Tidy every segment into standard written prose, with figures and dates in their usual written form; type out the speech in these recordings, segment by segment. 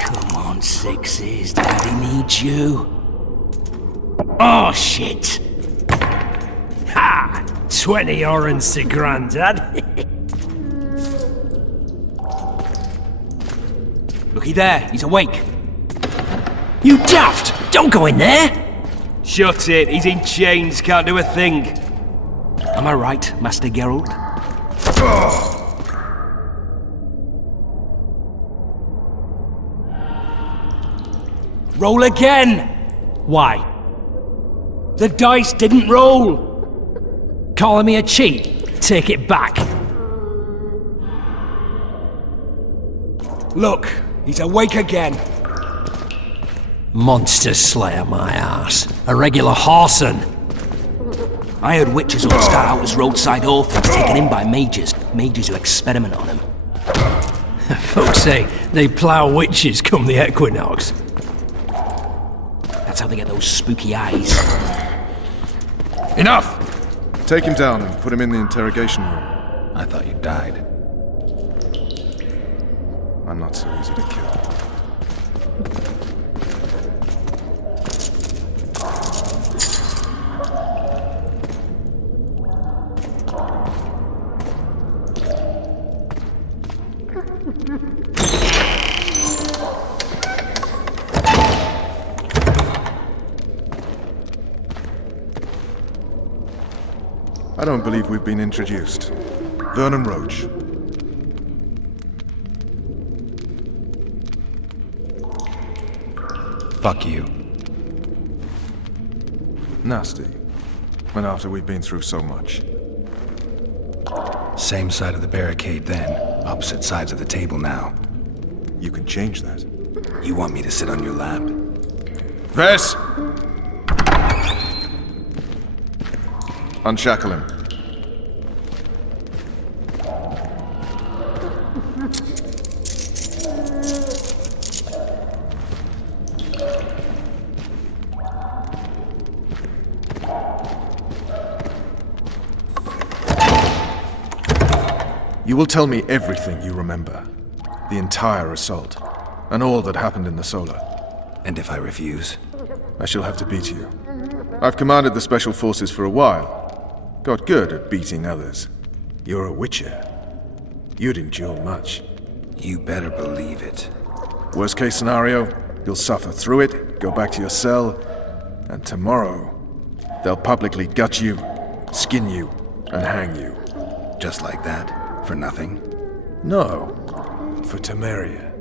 Come on, Sixes. Daddy needs you. Oh, shit. Ha! 20 orange to Grandad. Looky there. He's awake. You daft! Don't go in there! Shut it. He's in chains. Can't do a thing. Am I right, Master Geralt? Roll again! Why? The dice didn't roll! Calling me a cheat? Take it back. Look, he's awake again. Monster Slayer, my ass. A regular whoreson. I heard witches all start out as roadside orphans taken in by mages. Mages who experiment on them. Folks say they plough witches come the equinox. That's how they get those spooky eyes. Enough! Take him down and put him in the interrogation room. I thought you died. I'm not so easy to kill. I don't believe we've been introduced. Vernon Roach. Fuck you. Nasty. And after we've been through so much. Same side of the barricade then. Opposite sides of the table now. You can change that. You want me to sit on your lap? Vess! Unshackle him. You will tell me everything you remember. The entire assault. And all that happened in the Solar. And if I refuse? I shall have to beat you. I've commanded the Special Forces for a while. Got good at beating others. You're a Witcher. You'd endure much. You better believe it. Worst case scenario, you'll suffer through it, go back to your cell, and tomorrow, they'll publicly gut you, skin you, and hang you. Just like that? For nothing? No. For Temeria.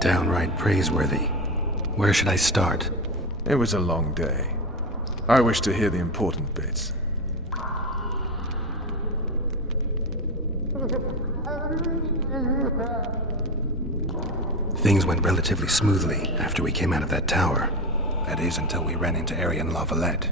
Downright praiseworthy. Where should I start? It was a long day. I wish to hear the important bits. Things went relatively smoothly after we came out of that tower. That is, until we ran into Arian La Valette.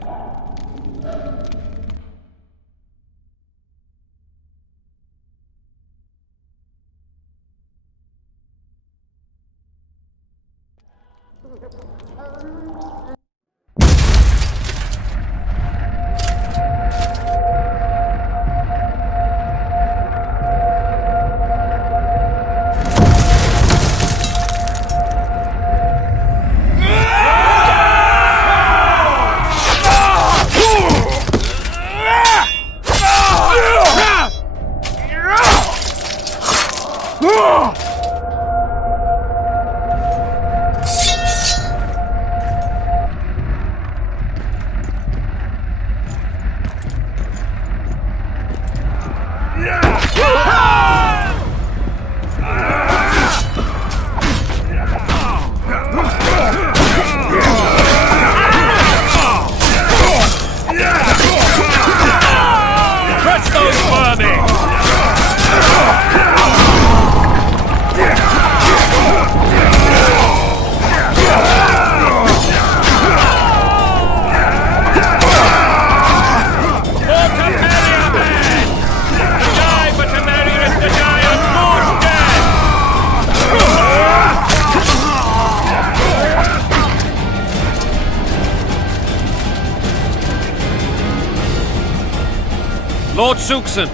Lord Suxon,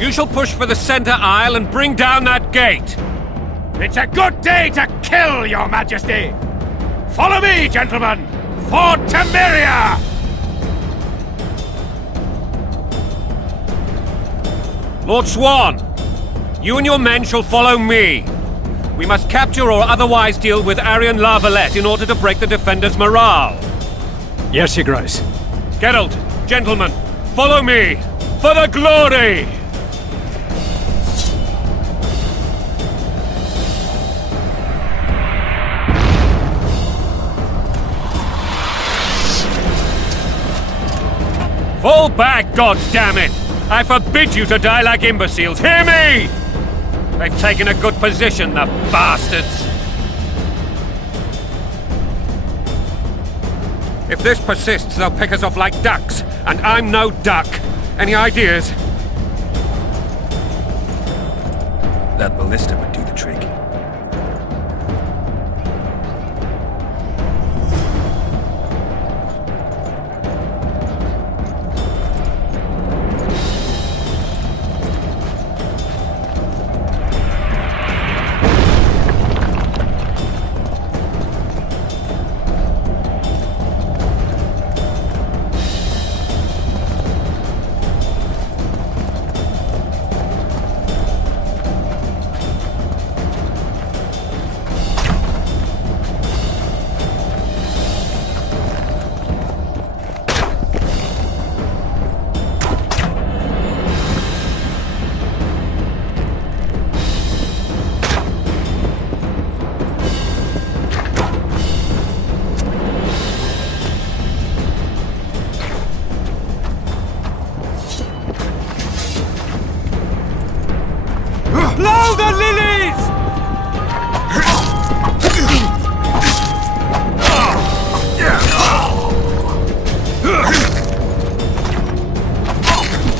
you shall push for the center aisle and bring down that gate. It's a good day to kill, Your Majesty! Follow me, gentlemen! For Temeria! Lord Swan, you and your men shall follow me. We must capture or otherwise deal with Arian La Valette in order to break the defenders' morale. Yes, Your Grace. Geralt, gentlemen, follow me! For the glory! Fall back, goddammit! I forbid you to die like imbeciles, hear me! They've taken a good position, the bastards! If this persists, they'll pick us off like ducks, and I'm no duck. Any ideas? That ballista would do the trick. Blow the lilies!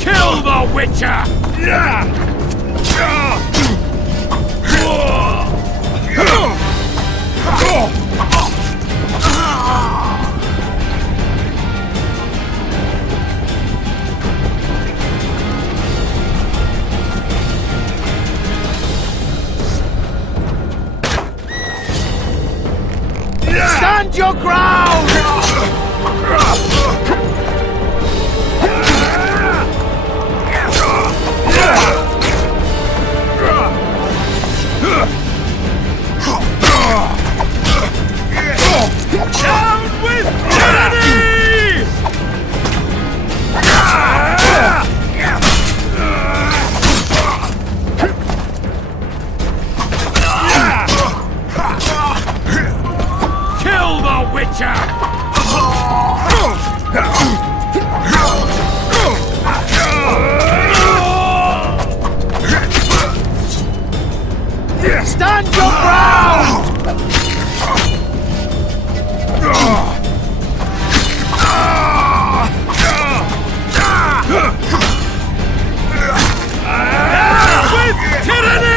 Kill the Witcher! Stand your ground! Down with tyranny! Kill the Witcher! Stand your ground! With tyranny!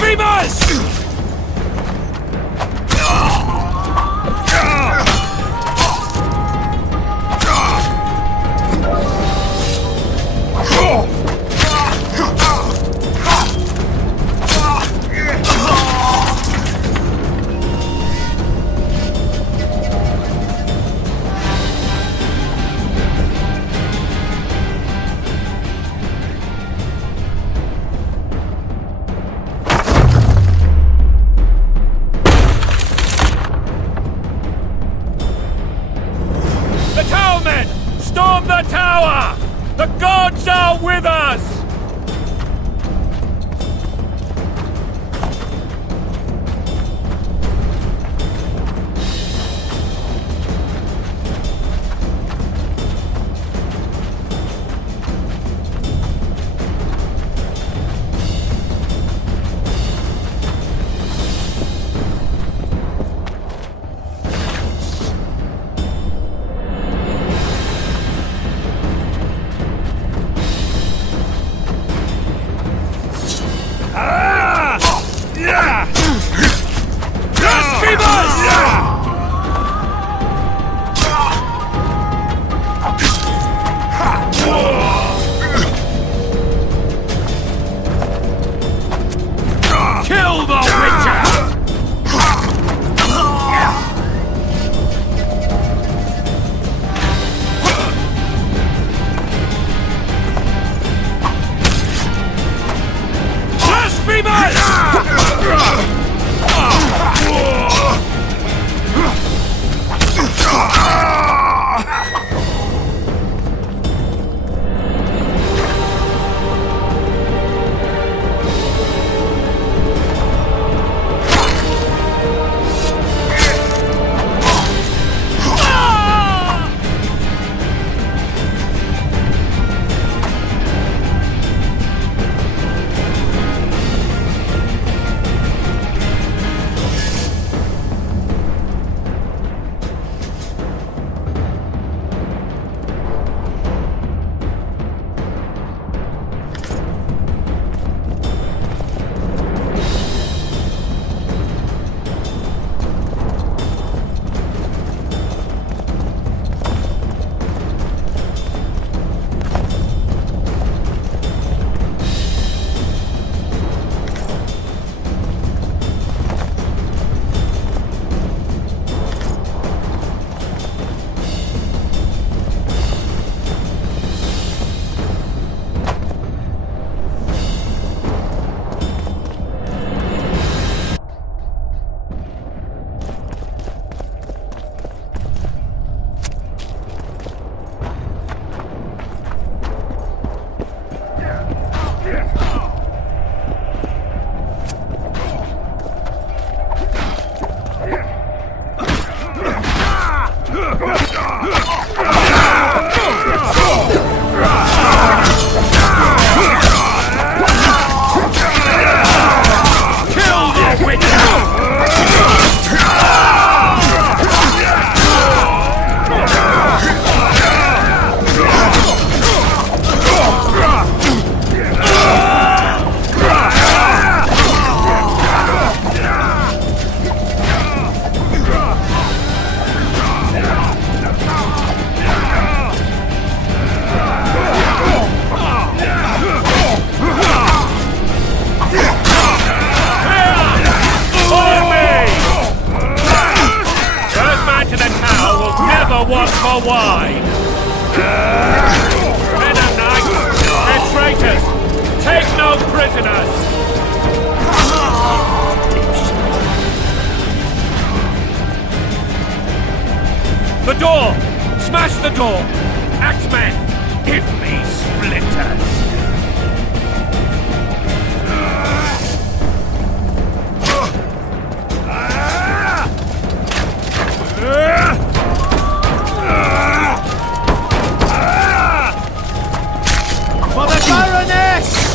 Blasphemers! With us! wide! Mennonites! They're traitors! Take no prisoners! The door! Smash the door! Axemen, give me splinters! For the Baroness!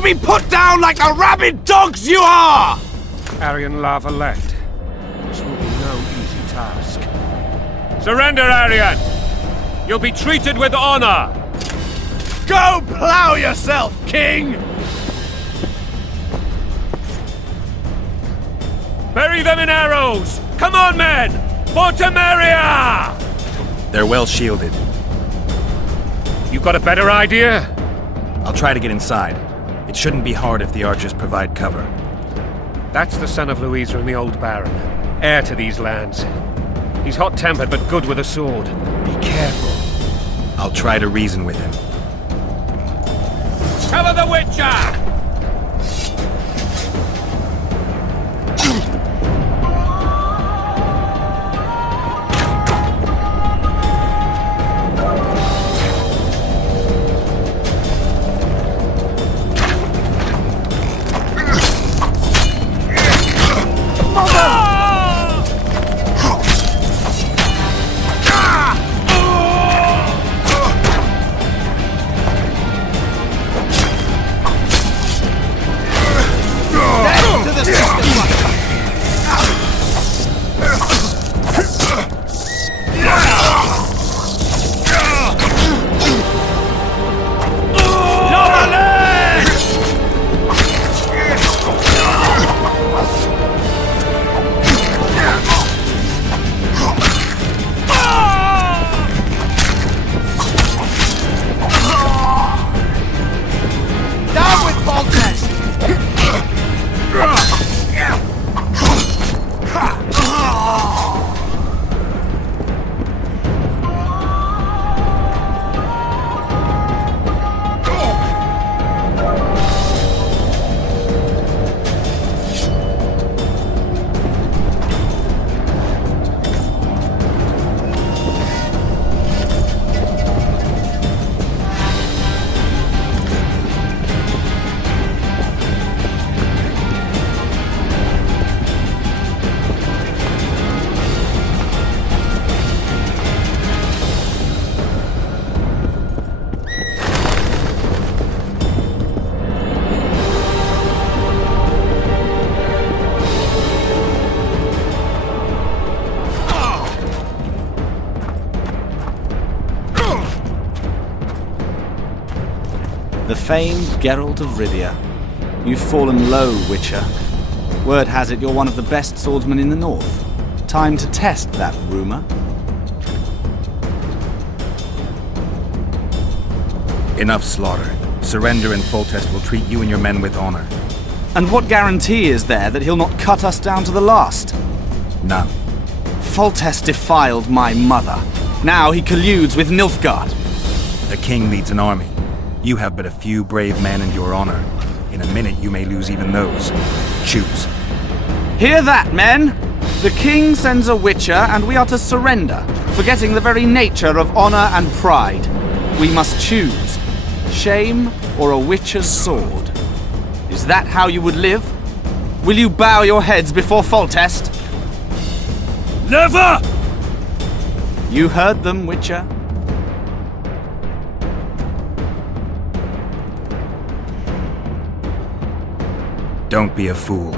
or be put down like the rabid dogs you are! Aryan La Valette. This will be no easy task. Surrender, Aryan! You'll be treated with honor! Go plow yourself, King! Bury them in arrows! Come on, men! For Temeria! They're well shielded. You got a better idea? I'll try to get inside. It shouldn't be hard if the archers provide cover. That's the son of Louisa and the old Baron, heir to these lands. He's hot-tempered but good with a sword. Be careful. I'll try to reason with him. Cover the Witcher! The famed Geralt of Rivia. You've fallen low, Witcher. Word has it you're one of the best swordsmen in the north. Time to test that rumor. Enough slaughter. Surrender and Foltest will treat you and your men with honor. And what guarantee is there that he'll not cut us down to the last? None. Foltest defiled my mother. Now he colludes with Nilfgaard. The king leads an army. You have but a few brave men and your honor. In a minute you may lose even those. Choose. Hear that, men? The king sends a Witcher and we are to surrender, forgetting the very nature of honor and pride. We must choose. Shame or a Witcher's sword. Is that how you would live? Will you bow your heads before Foltest? Never! You heard them, Witcher. Don't be a fool.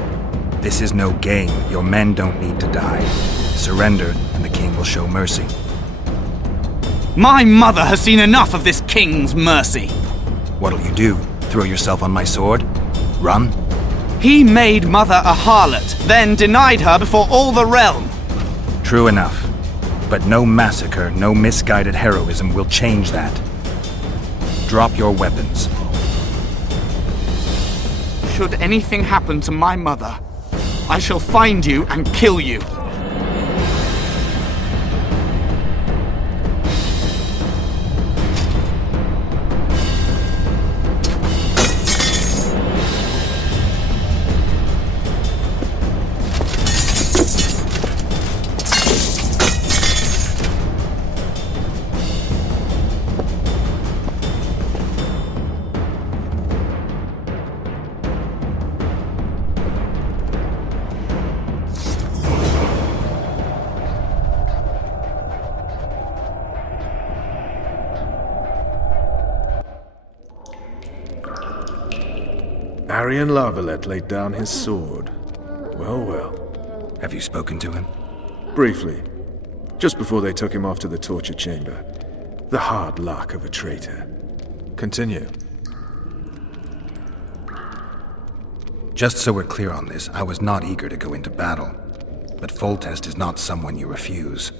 This is no game. Your men don't need to die. Surrender, and the king will show mercy. My mother has seen enough of this king's mercy. What'll you do? Throw yourself on my sword? Run? He made mother a harlot, then denied her before all the realm. True enough. But no massacre, no misguided heroism will change that. Drop your weapons. Should anything happen to my mother, I shall find you and kill you. Arian Lavalette laid down his sword. Well, well. Have you spoken to him? Briefly. Just before they took him off to the torture chamber. The hard luck of a traitor. Continue. Just so we're clear on this, I was not eager to go into battle. But Foltest is not someone you refuse.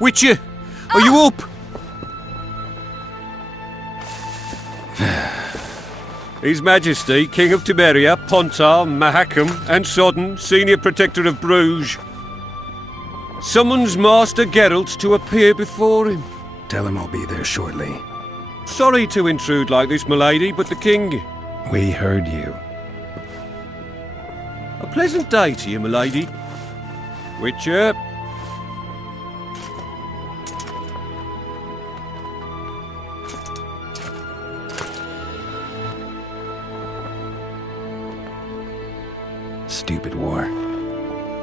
Witcher, are you up? His Majesty, King of Temeria, Pontar, Mahakam, and Sodden, Senior Protector of Bruges, summons Master Geralt to appear before him. Tell him I'll be there shortly. Sorry to intrude like this, milady, but the King... We heard you. A pleasant day to you, milady. Witcher... Stupid war.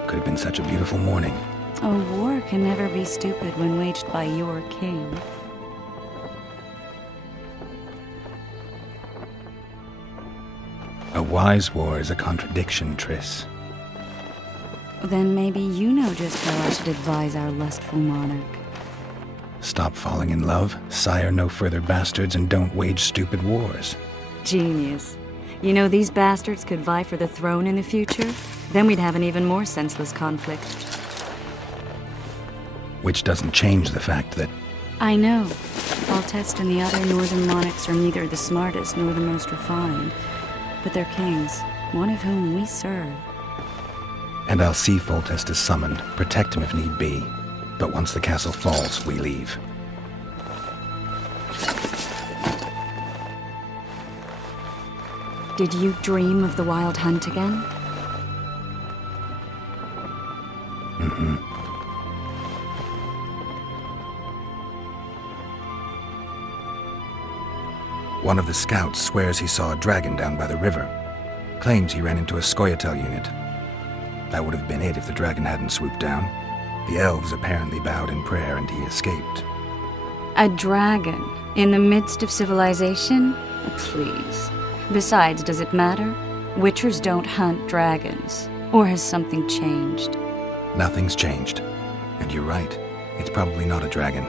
Could have been such a beautiful morning. A war can never be stupid when waged by your king. A wise war is a contradiction, Triss. Then maybe you know just how I should advise our lustful monarch. Stop falling in love, sire no further bastards, and don't wage stupid wars. Genius. You know, these bastards could vie for the throne in the future? Then we'd have an even more senseless conflict. Which doesn't change the fact that... I know. Foltest and the other northern monarchs are neither the smartest nor the most refined. But they're kings, one of whom we serve. And I'll see Foltest is summoned, protect him if need be. But once the castle falls, we leave. Did you dream of the Wild Hunt again? Mm-hmm. One of the scouts swears he saw a dragon down by the river. Claims he ran into a Scoia'tael unit. That would have been it if the dragon hadn't swooped down. The elves apparently bowed in prayer and he escaped. A dragon? In the midst of civilization? Please. Besides, does it matter? Witchers don't hunt dragons. Or has something changed? Nothing's changed. And you're right. It's probably not a dragon.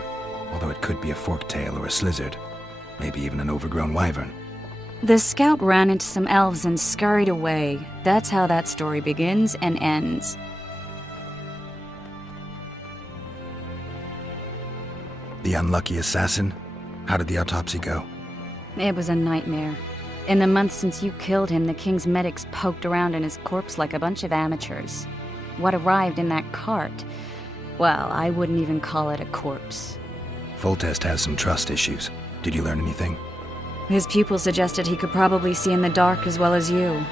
Although it could be a forktail or a slizzard. Maybe even an overgrown wyvern. The scout ran into some elves and scurried away. That's how that story begins and ends. The unlucky assassin? How did the autopsy go? It was a nightmare. In the months since you killed him, the king's medics poked around in his corpse like a bunch of amateurs. What arrived in that cart? Well, I wouldn't even call it a corpse. Foltest has some trust issues. Did you learn anything? His pupil suggested he could probably see in the dark as well as you.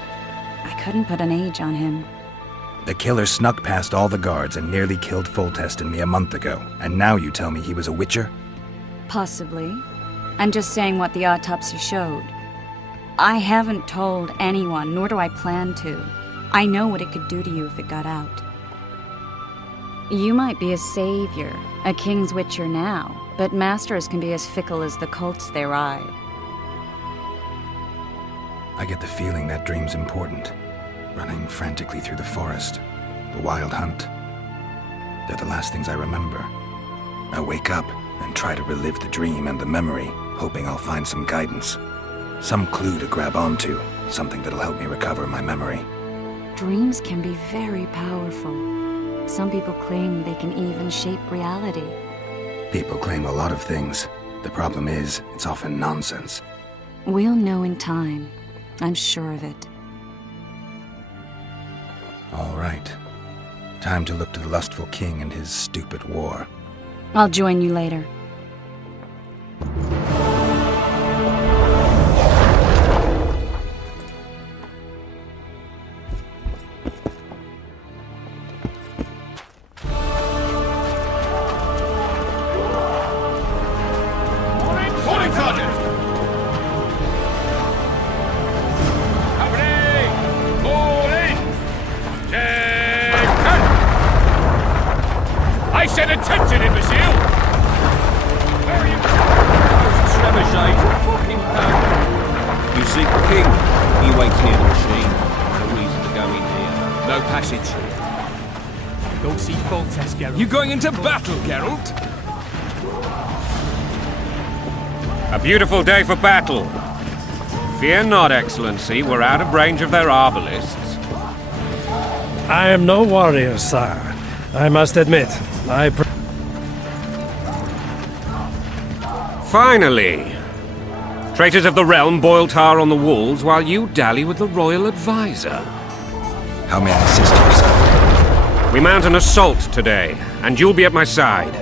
I couldn't put an age on him. The killer snuck past all the guards and nearly killed Foltest and me a month ago. And now you tell me he was a witcher? Possibly. I'm just saying what the autopsy showed. I haven't told anyone, nor do I plan to. I know what it could do to you if it got out. You might be a savior, a king's witcher now, but masters can be as fickle as the cults they ride. I get the feeling that dream's important. Running frantically through the forest. The wild hunt. They're the last things I remember. I wake up and try to relive the dream and the memory, hoping I'll find some guidance. Some clue to grab onto. Something that'll help me recover my memory. Dreams can be very powerful. Some people claim they can even shape reality. People claim a lot of things. The problem is, it's often nonsense. We'll know in time. I'm sure of it. All right. Time to look to the lustful king and his stupid war. I'll join you later. Morning, Sergeant! Company! Morning! Check! I said attention, imbecile! Where are you? Trebuchet, fucking pound. You seek the king. He waits near the machine. No reason to go in here. No passage. Go see Foltest, Geralt. You going into battle, Geralt? A beautiful day for battle. Fear not, Excellency. We're out of range of their arbalists. I am no warrior, sire. I must admit, Finally! Traitors of the realm boil tar on the walls while you dally with the royal advisor. How may I assist you, sir? We mount an assault today, and you'll be at my side.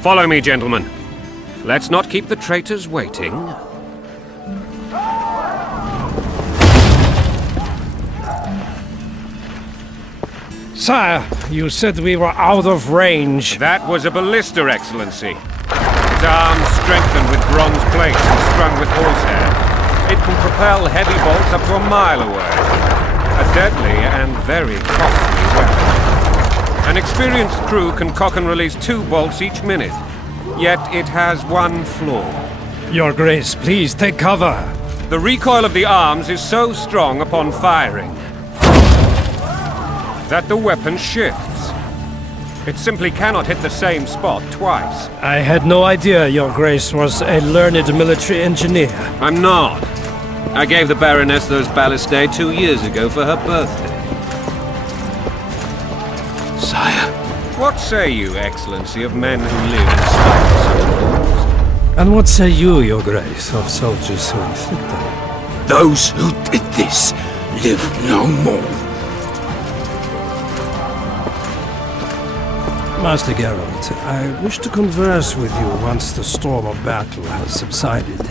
Follow me, gentlemen. Let's not keep the traitors waiting. Sire, you said we were out of range. That was a ballista, Excellency. Its arms strengthened with bronze plates and strung with horsehair. It can propel heavy bolts up to a mile away. A deadly and very costly weapon. An experienced crew can cock and release 2 bolts each minute. Yet it has one flaw. Your Grace, please take cover. The recoil of the arms is so strong upon firing that the weapon shifts. It simply cannot hit the same spot twice. I had no idea Your Grace was a learned military engineer. I'm not. I gave the Baroness those ballistae 2 years ago for her birthday. Sire. What say you, Excellency, of men who live in spite of such laws? And what say you, Your Grace, of soldiers who inflict them? Those who did this live no more. Master Geralt, I wish to converse with you once the storm of battle has subsided.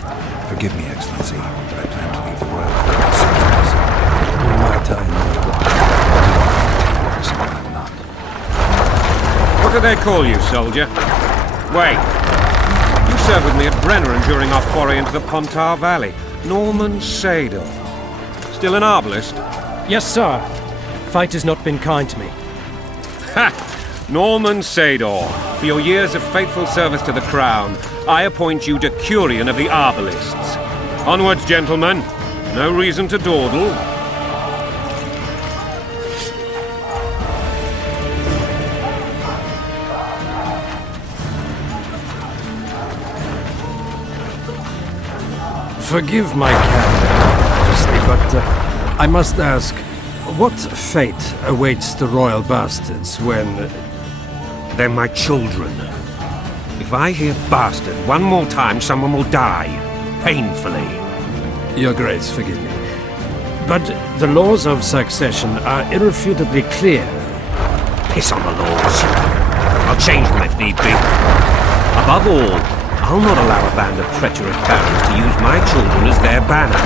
Forgive me, Excellency, but I plan to leave the royal court as soon as possible. Might I know? Officer, I'm not. What do they call you, soldier? Wait. You served with me at Brenneran during our foray into the Pontar Valley. Norman Sador. Still an arbalist? Yes, sir. Fate has not been kind to me. Ha! Norman Sador, for your years of faithful service to the crown, I appoint you Decurion of the Arbalists. Onwards, gentlemen. No reason to dawdle. Forgive my candor, but I must ask, what fate awaits the royal bastards when... They're my children. If I hear bastard one more time, someone will die. Painfully. Your Grace, forgive me. But the laws of succession are irrefutably clear. Piss on the laws. I'll change them if need be. Above all, I'll not allow a band of treacherous barons to use my children as their banner.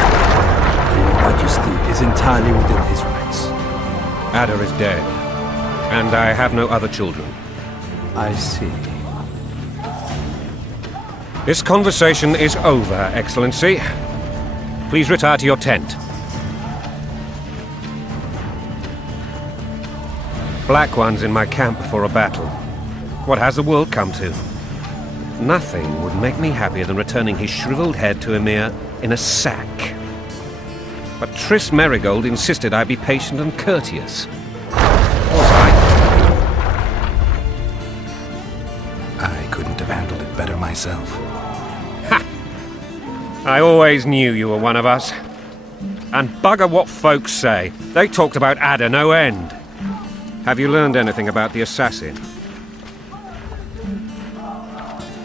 Your Majesty is entirely within his rights. Ada is dead, and I have no other children. I see. This conversation is over, Excellency. Please retire to your tent. Black One's in my camp before a battle. What has the world come to? Nothing would make me happier than returning his shriveled head to Emir in a sack. But Triss Merigold insisted I be patient and courteous. Was I? I couldn't have handled it better myself. Ha! I always knew you were one of us. And bugger what folks say. They talked about Ada no end. Have you learned anything about the assassin?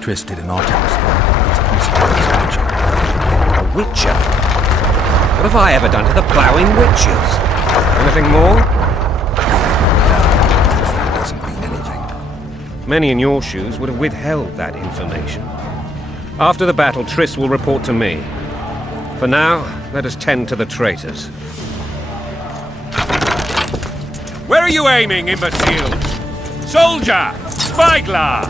Triss did an autopsy. It's possible it's a witcher. A witcher? What have I ever done to the ploughing witches? Anything more? That doesn't mean anything. Many in your shoes would have withheld that information. After the battle, Triss will report to me. For now, let us tend to the traitors. Where are you aiming, imbeciles? Soldier! Spyglass!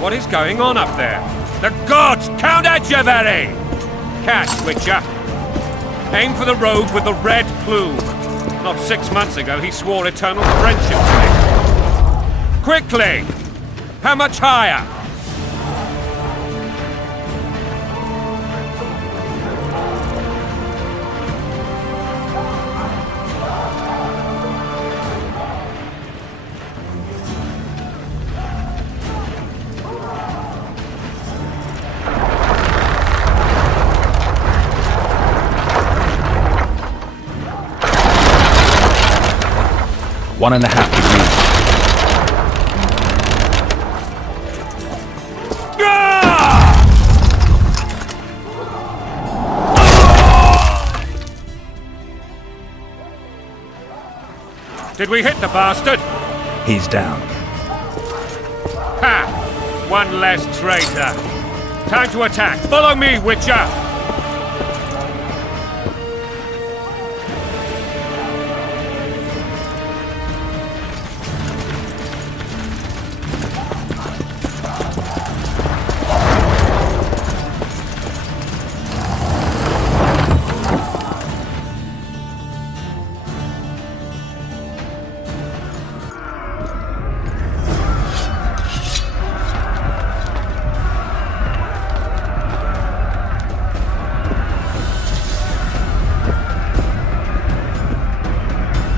What is going on up there? The gods! Count Etcheverry! Catch, Witcher! Aim for the road with the red plume. Not 6 months ago, he swore eternal friendship to me. Quickly! How much higher? One and a half degrees. Did we hit the bastard? He's down. Ha! One less traitor. Time to attack. Follow me, Witcher!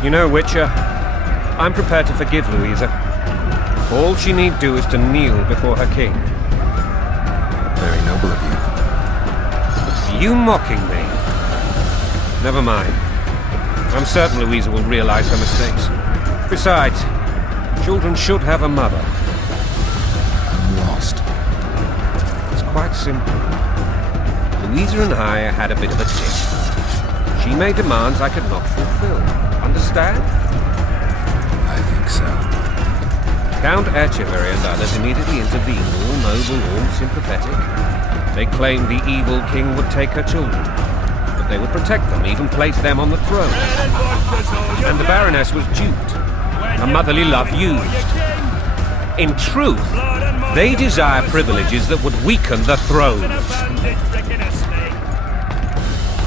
You know, Witcher, I'm prepared to forgive Louisa. All she need do is to kneel before her king. Very noble of you. Are you mocking me? Never mind. I'm certain Louisa will realize her mistakes. Besides, children should have a mother. I'm lost. It's quite simple. Louisa and I had a bit of a tiff. She made demands I could not fulfill. Understand? I think so. Count Etcheverry and others immediately intervened, all noble, all sympathetic. They claimed the evil king would take her children, but they would protect them, even place them on the throne. And the Baroness was duped, her motherly love used. In truth, they desire privileges that would weaken the throne.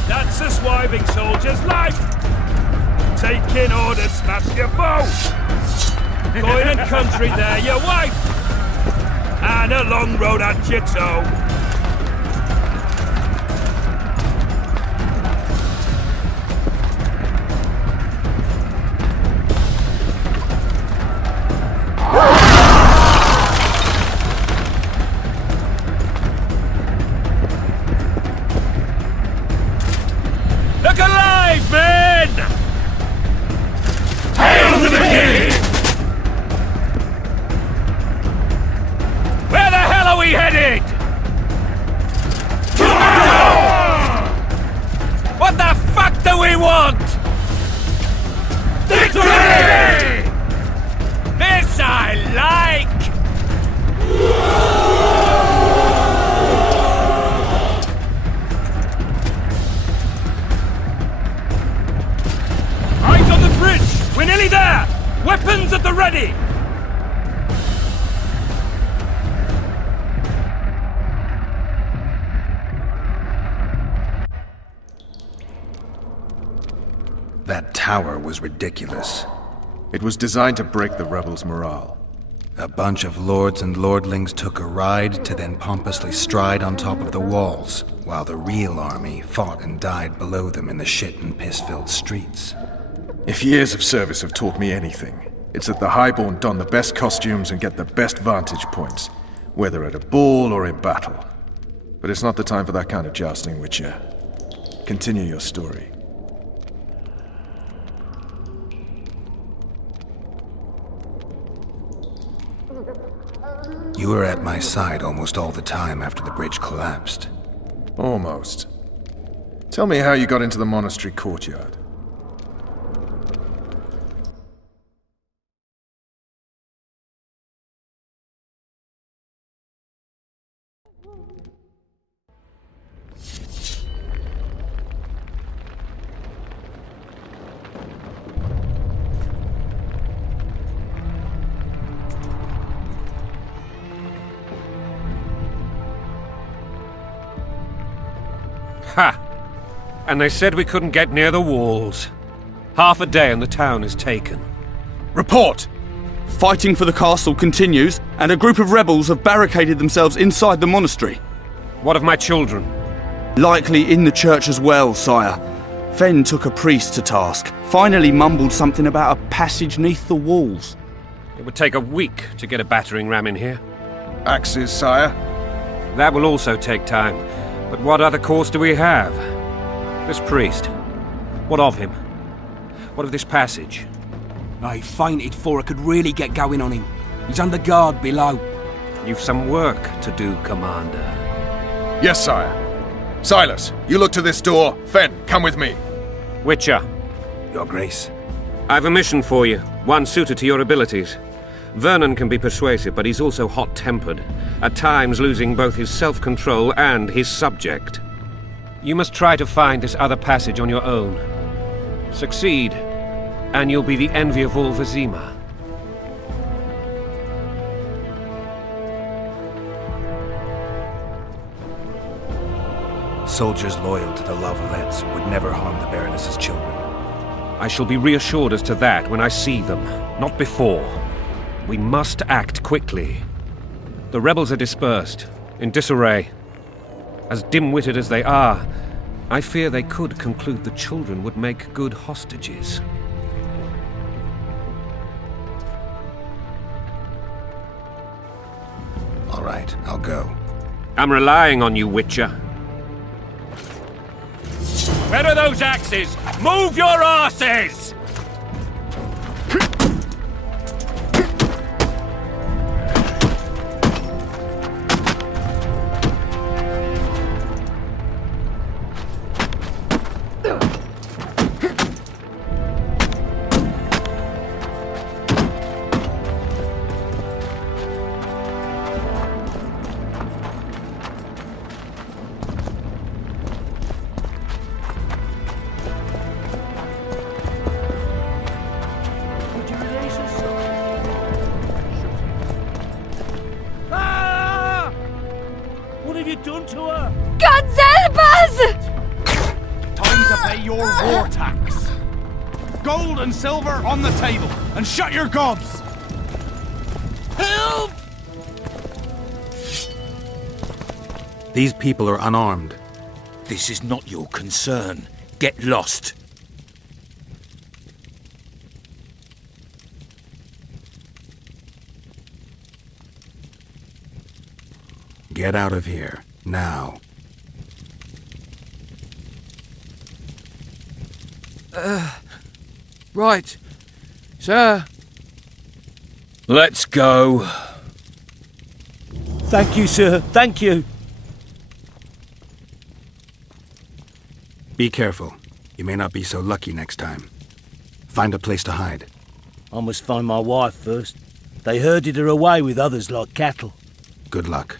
That's a swiving soldier's life! Taking orders, smash your foe! Going and country there, your wife! And a long road at your toe! Look alive, men! Hail to the king! Where the hell are we headed? What the fuck do we want? Victory! This I like! Eyes on the bridge! We're nearly there! Weapons at the ready! That tower was ridiculous. It was designed to break the rebels' morale. A bunch of lords and lordlings took a ride to then pompously stride on top of the walls, while the real army fought and died below them in the shit and piss-filled streets. If years of service have taught me anything, It's that the Highborn don the best costumes and get the best vantage points, whether at a ball or in battle. But it's not the time for that kind of jousting, Witcher. Continue your story. You were at my side almost all the time after the bridge collapsed. Almost. Tell me how you got into the monastery courtyard. Ha! And they said we couldn't get near the walls. Half a day and the town is taken. Report! Fighting for the castle continues, and a group of rebels have barricaded themselves inside the monastery. What of my children? Likely in the church as well, sire. Fen took a priest to task, finally mumbled something about a passage neath the walls. It would take a week to get a battering ram in here. Axes, sire? That will also take time. But what other course do we have? This priest. What of him? What of this passage? I fainted before I could really get going on him. He's under guard below. You've some work to do, Commander. Yes, sire. Silas, you look to this door. Fen, come with me. Witcher. Your Grace. I've a mission for you, one suited to your abilities. Vernon can be persuasive, but he's also hot-tempered, at times losing both his self-control and his subject. You must try to find this other passage on your own. Succeed, and you'll be the envy of all Vizima. Soldiers loyal to the Lavalettes would never harm the Baroness's children. I shall be reassured as to that when I see them, not before. We must act quickly. The rebels are dispersed, in disarray. As dim-witted as they are, I fear they could conclude the children would make good hostages. All right, I'll go. I'm relying on you, Witcher. Where are those axes? Move your arses! Silver on the table, and shut your gobs! Help! These people are unarmed. This is not your concern. Get lost. Get out of here, now. Right. Sir. Let's go. Thank you, sir. Thank you. Be careful. You may not be so lucky next time. Find a place to hide. I must find my wife first. They herded her away with others like cattle. Good luck.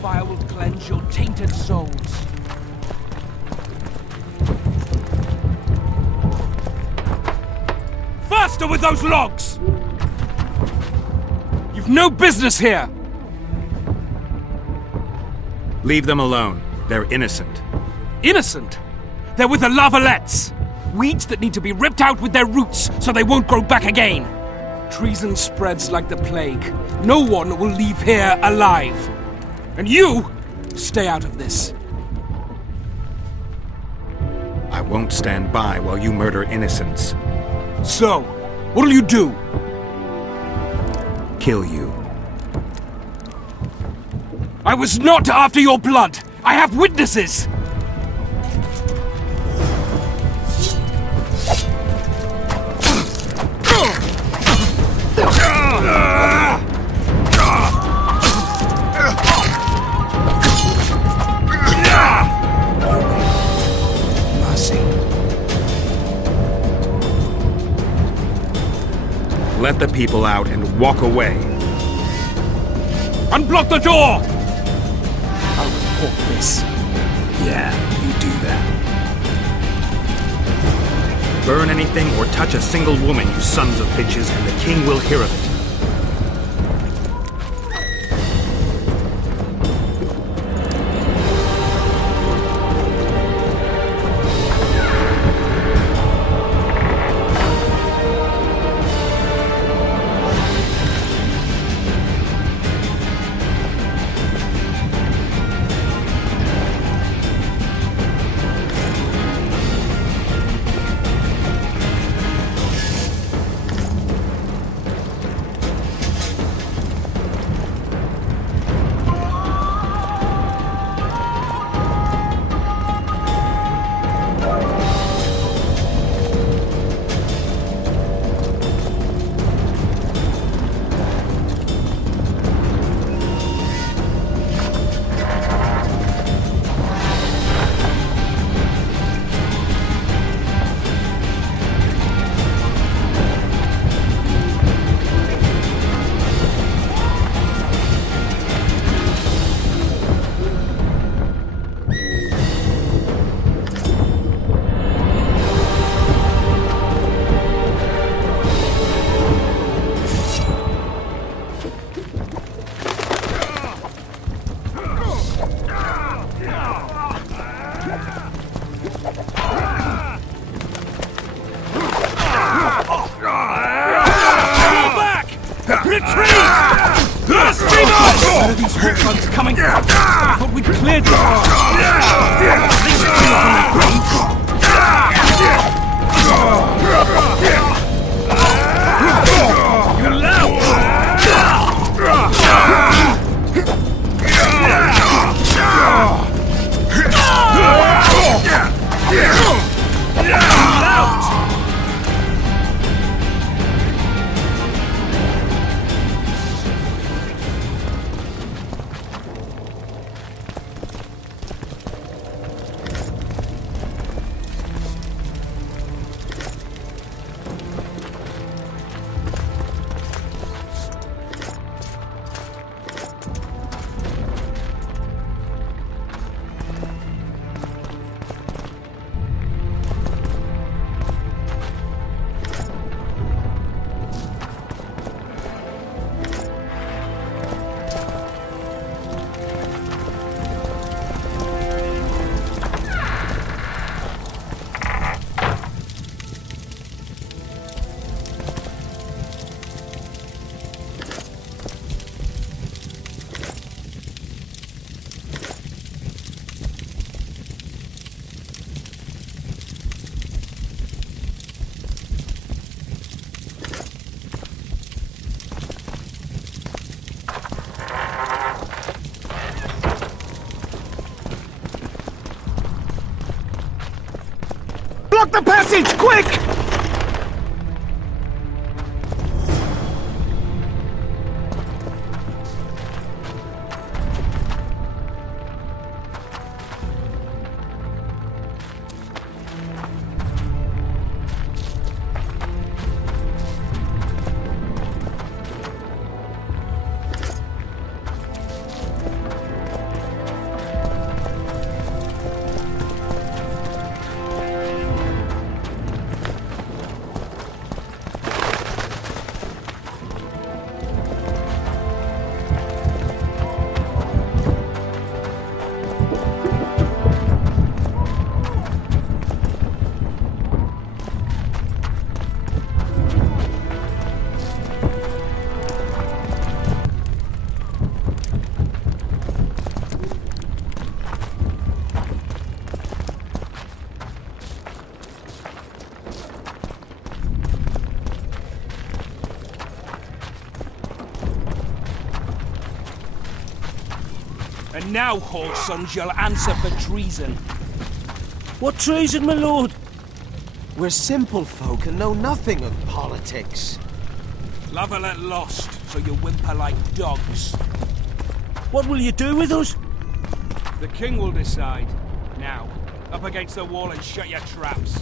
Fire will cleanse your tainted souls. Faster with those logs! You've no business here! Leave them alone. They're innocent. Innocent? They're with the Lavalettes! Weeds that need to be ripped out with their roots so they won't grow back again. Treason spreads like the plague. No one will leave here alive. And you, stay out of this. I won't stand by while you murder innocents. So, what'll you do? Kill you. I was not after your blood! I have witnesses! Let the people out and walk away. Unblock the door! I'll report this. Yeah, you do that. Burn anything or touch a single woman, you sons of bitches, and the king will hear of it. Block the passage, quick! And now, whoresons, you'll answer for treason. What treason, my lord? We're simple folk and know nothing of politics. Lavalette lost, so you whimper like dogs. What will you do with us? The king will decide. Now, up against the wall and shut your traps.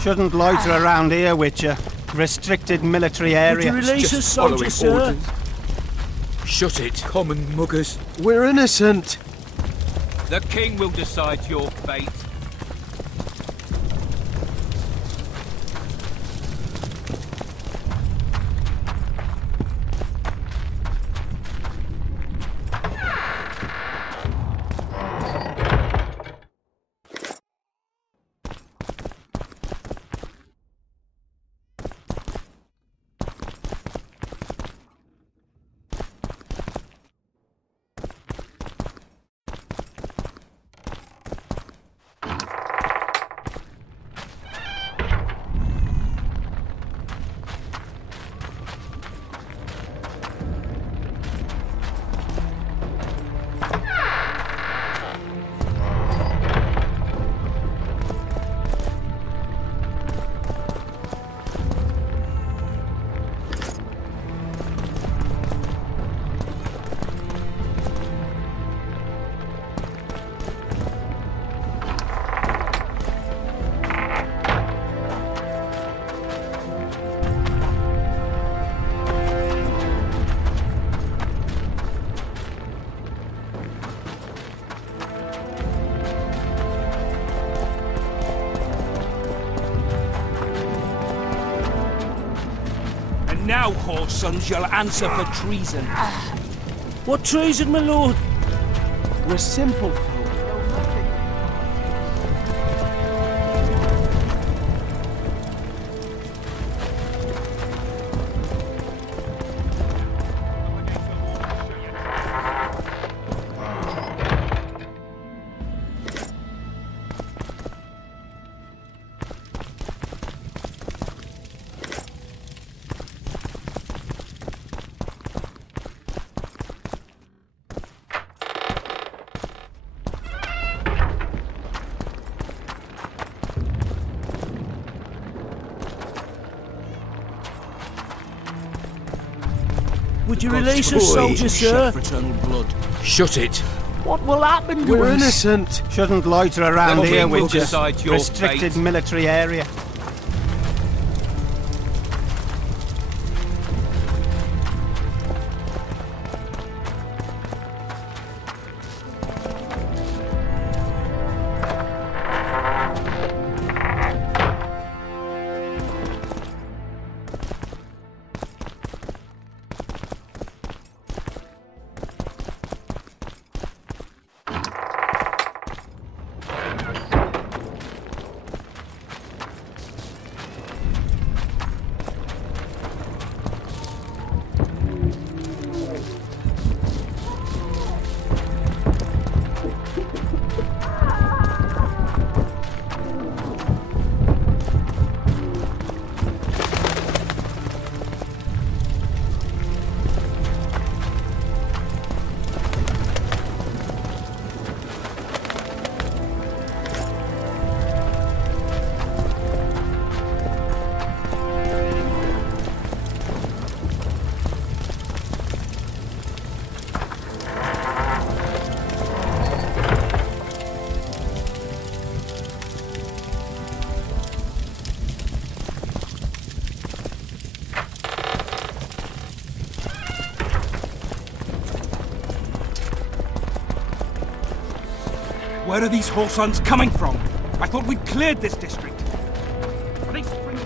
Shouldn't loiter around here, Witcher. Restricted military area. Would you release us, soldier, sir? Shut it, common muggers. We're innocent. The king will decide your fate. Now, whoresons, you'll answer for treason. What treason, my lord? We're simple folk. Would you release us, soldier, sir? For eternal blood. Shut it. What will happen to us? We're innocent. Shouldn't loiter around The here, king will Witcher. decide your Restricted fate. military area. Where are these whoresons coming from? I thought we'd cleared this district. Are they spring-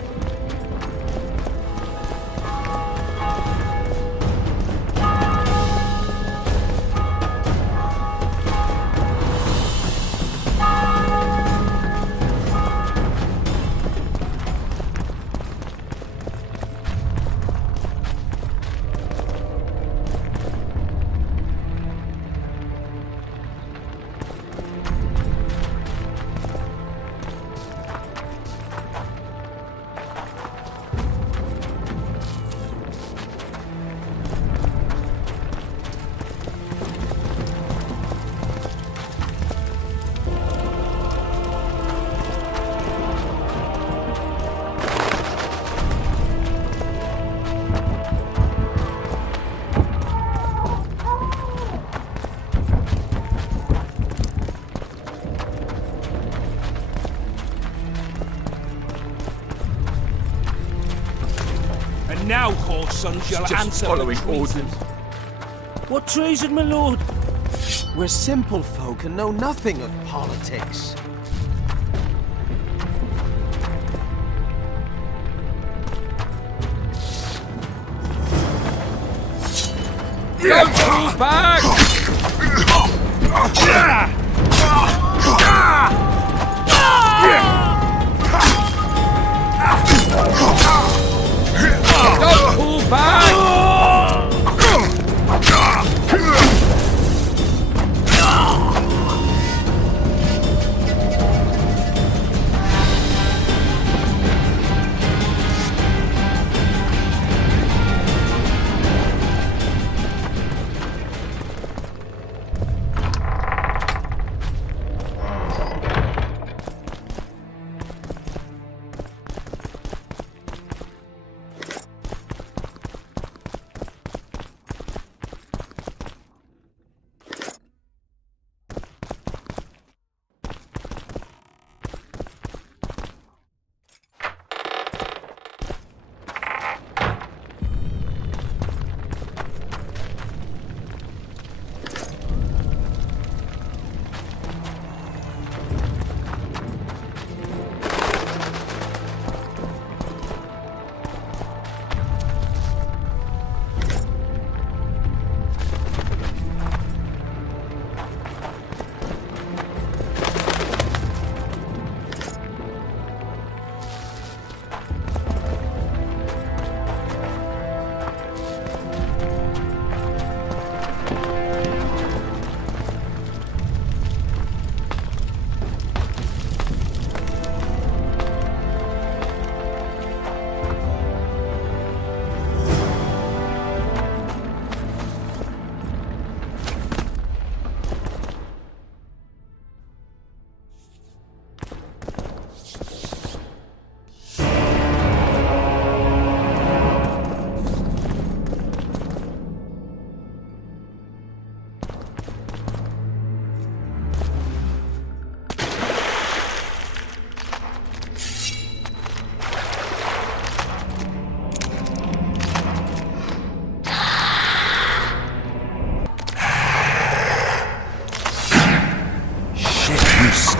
now call sons, you'll answer following for treason. orders. What treason, my lord? We're simple folk and know nothing of politics. Don't pull back! Don't pull back!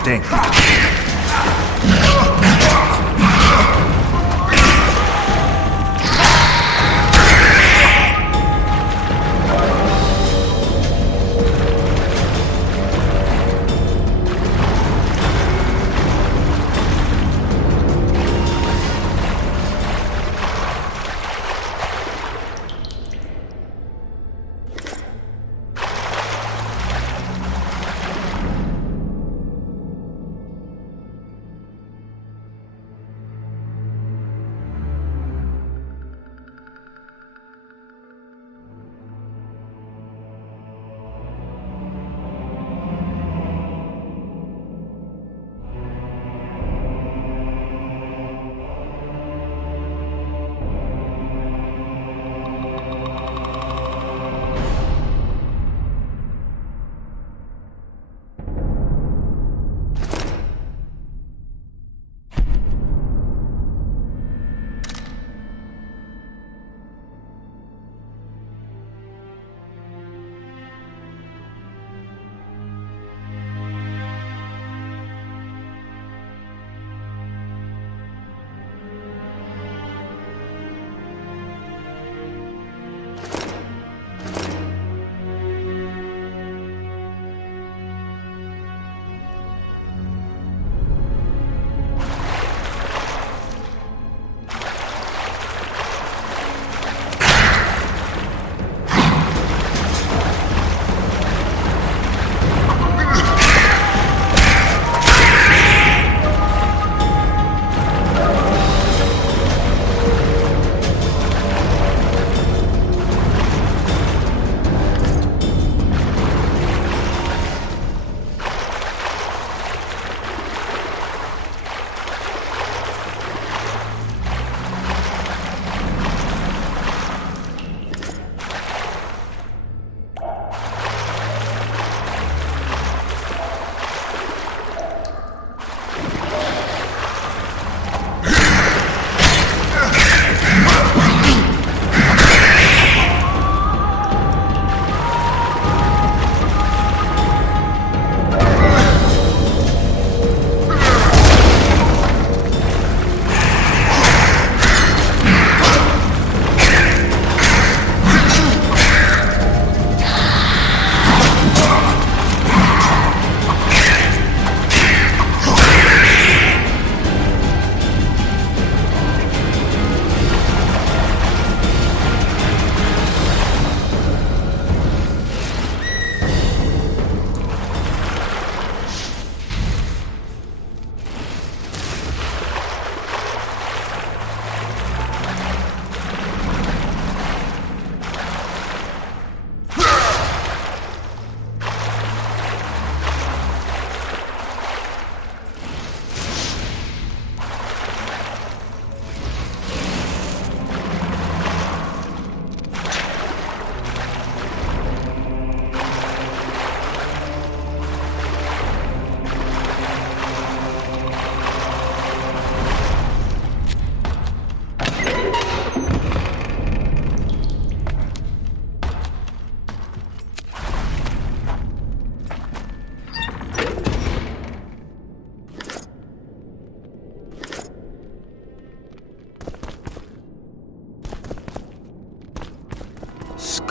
Stink.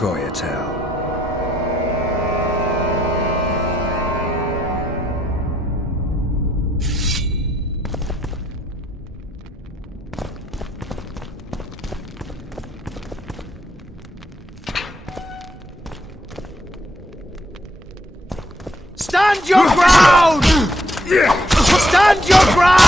Scoia'tael. Stand your ground! Stand your ground!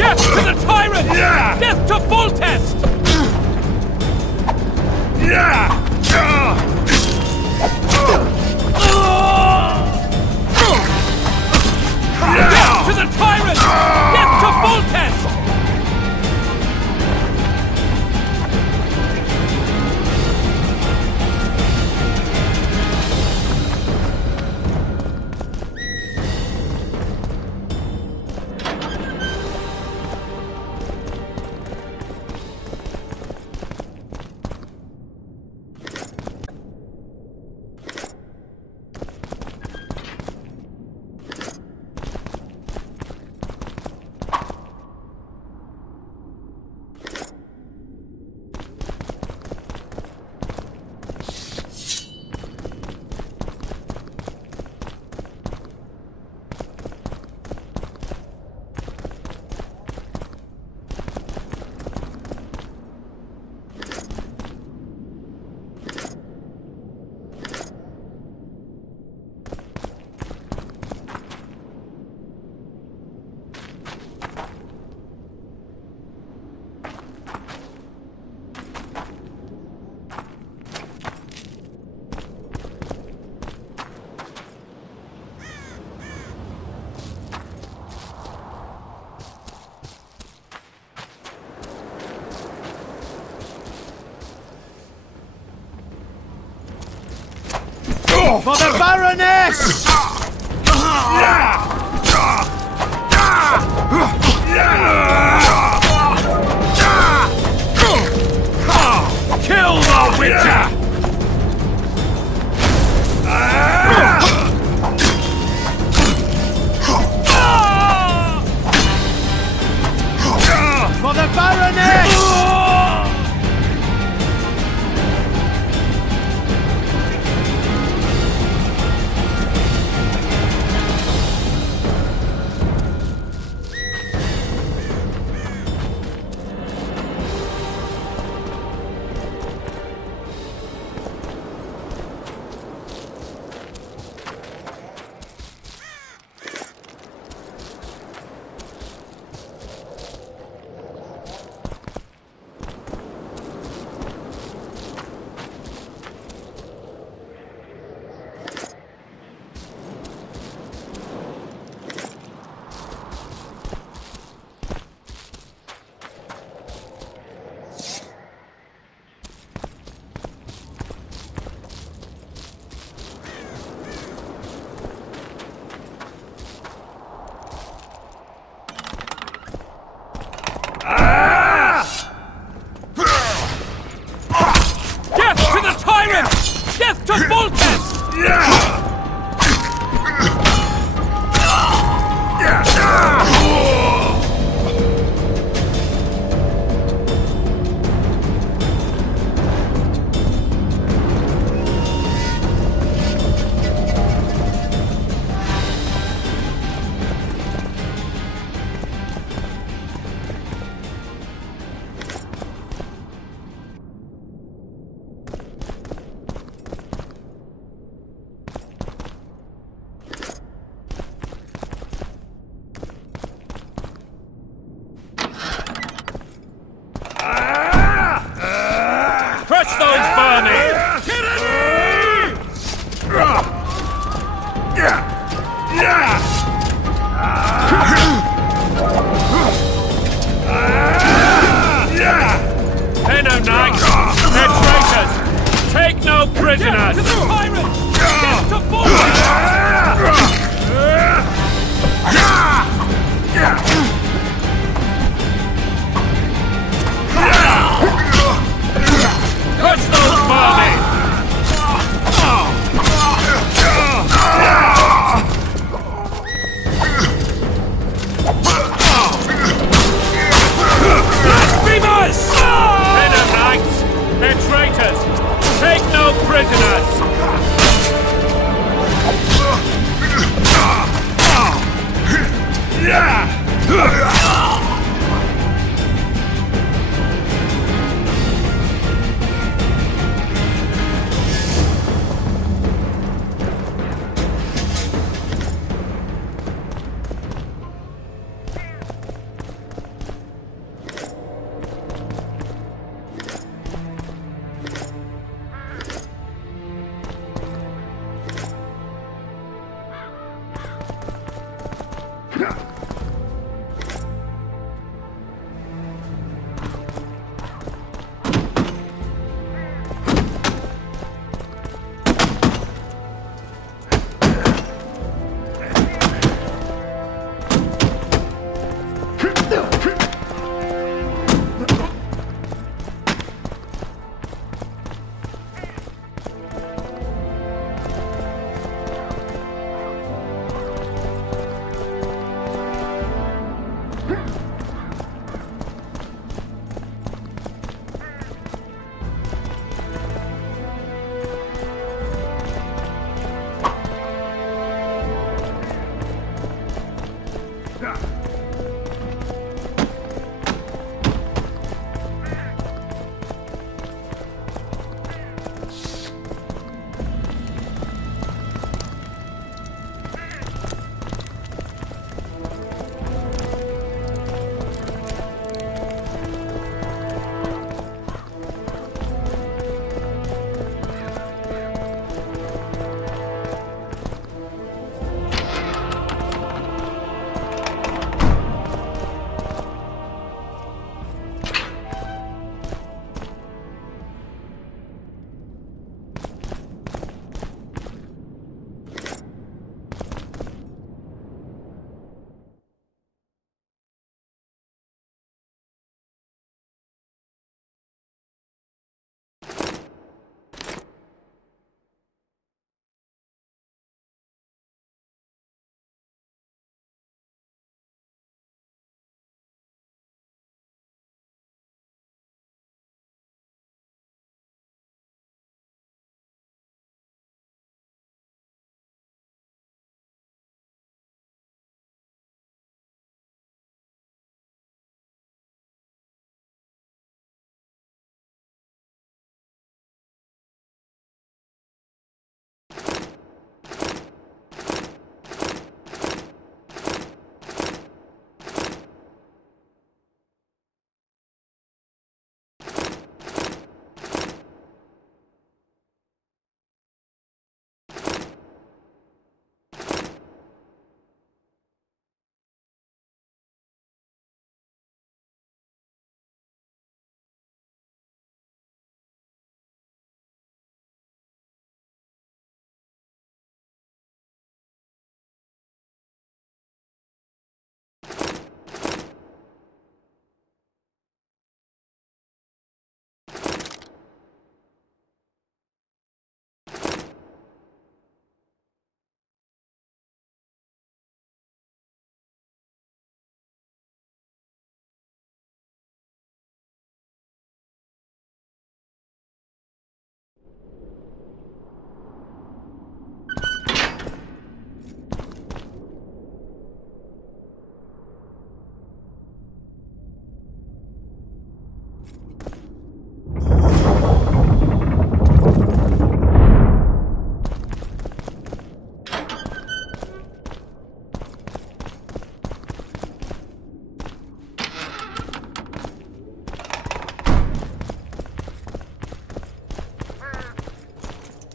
Death to the tyrant! Death to Foltest! Death to the tyrant! Death to Foltest! For the Baroness! Kill the Witcher! For the Baroness!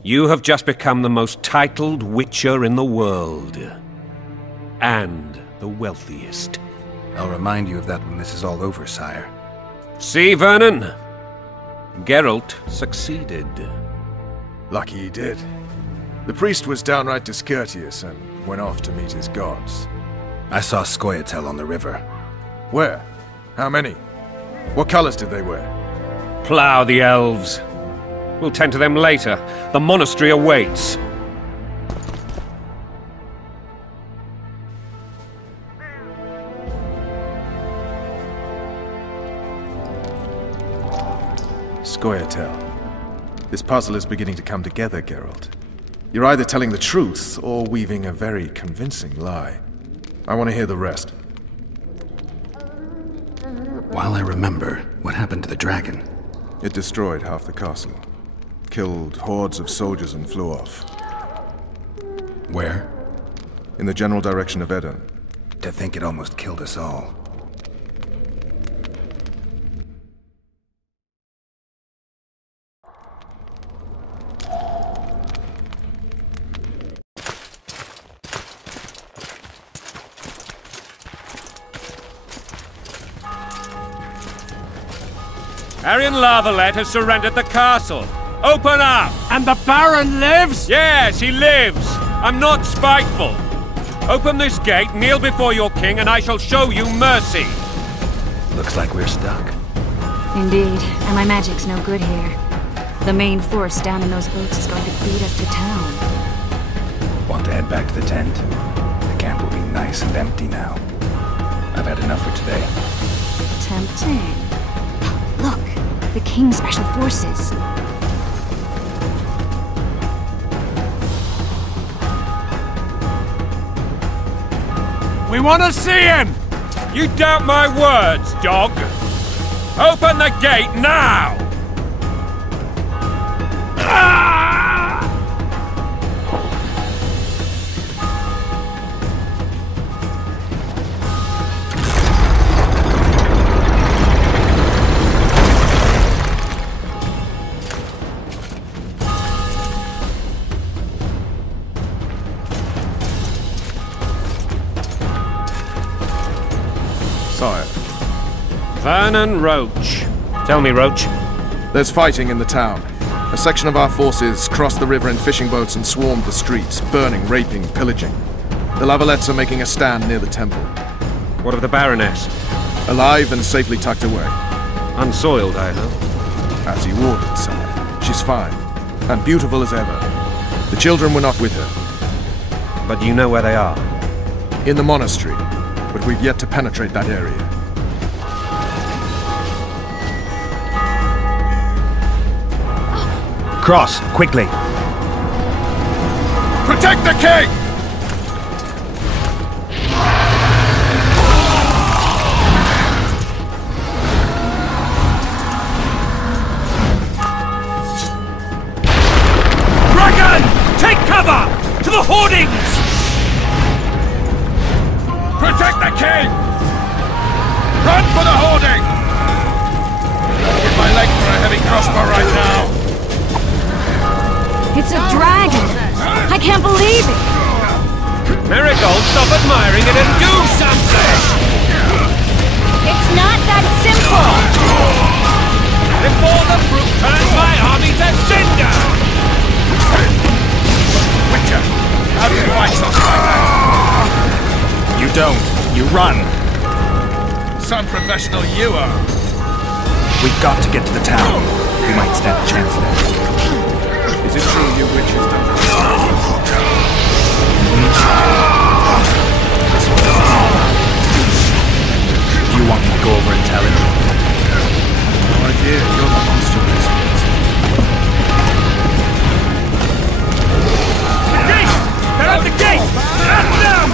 You have just become the most titled Witcher in the world. And the wealthiest. I'll remind you of that when this is all over, sire. See, Vernon? Geralt succeeded. Lucky he did. The priest was downright discourteous and went off to meet his gods. I saw Scoia'tael on the river. Where? How many? What colors did they wear? Plough the elves. We'll tend to them later. The monastery awaits. Scoia'tael. This puzzle is beginning to come together, Geralt. You're either telling the truth or weaving a very convincing lie. I want to hear the rest. While I remember, what happened to the dragon? It destroyed half the castle. Killed hordes of soldiers and flew off. Where? In the general direction of Edern. To think it almost killed us all. Arian Lavalette has surrendered the castle. Open up! And the Baron lives? Yes, he lives. I'm not spiteful. Open this gate, kneel before your king, and I shall show you mercy. Looks like we're stuck. Indeed, and my magic's no good here. The main force down in those boats is going to beat us to town. Want to head back to the tent? The camp will be nice and empty now. I've had enough for today. Tempting. Look, the King's Special Forces. We want to see him! You doubt my words, dog? Open the gate now! Sire. Vernon Roach. Tell me, Roach. There's fighting in the town. A section of our forces crossed the river in fishing boats and swarmed the streets, burning, raping, pillaging. The Lavalettes are making a stand near the temple. What of the Baroness? Alive and safely tucked away. Unsoiled, I hope. As you ordered, sire. She's fine. And beautiful as ever. The children were not with her. But you know where they are? In the monastery. But we've yet to penetrate that area. Cross, quickly! Protect the king! Dragon! Take cover! To the hoardings! Protect the king! Run for the hoarding! Give my leg for a heavy crossbow right now! It's a dragon! I can't believe it! Marigold, stop admiring it and do something! It's not that simple! Before the fruit turns my army to cinder! Witcher, how do you fight something like that? You don't. You run. Some professional you are. We've got to get to the town. We might stand a chance there. Is it true you witches don't This one doesn't sound. Do you want me to go over and tell him? No idea. You're the monster expert. The gate! They're at the gate! At them!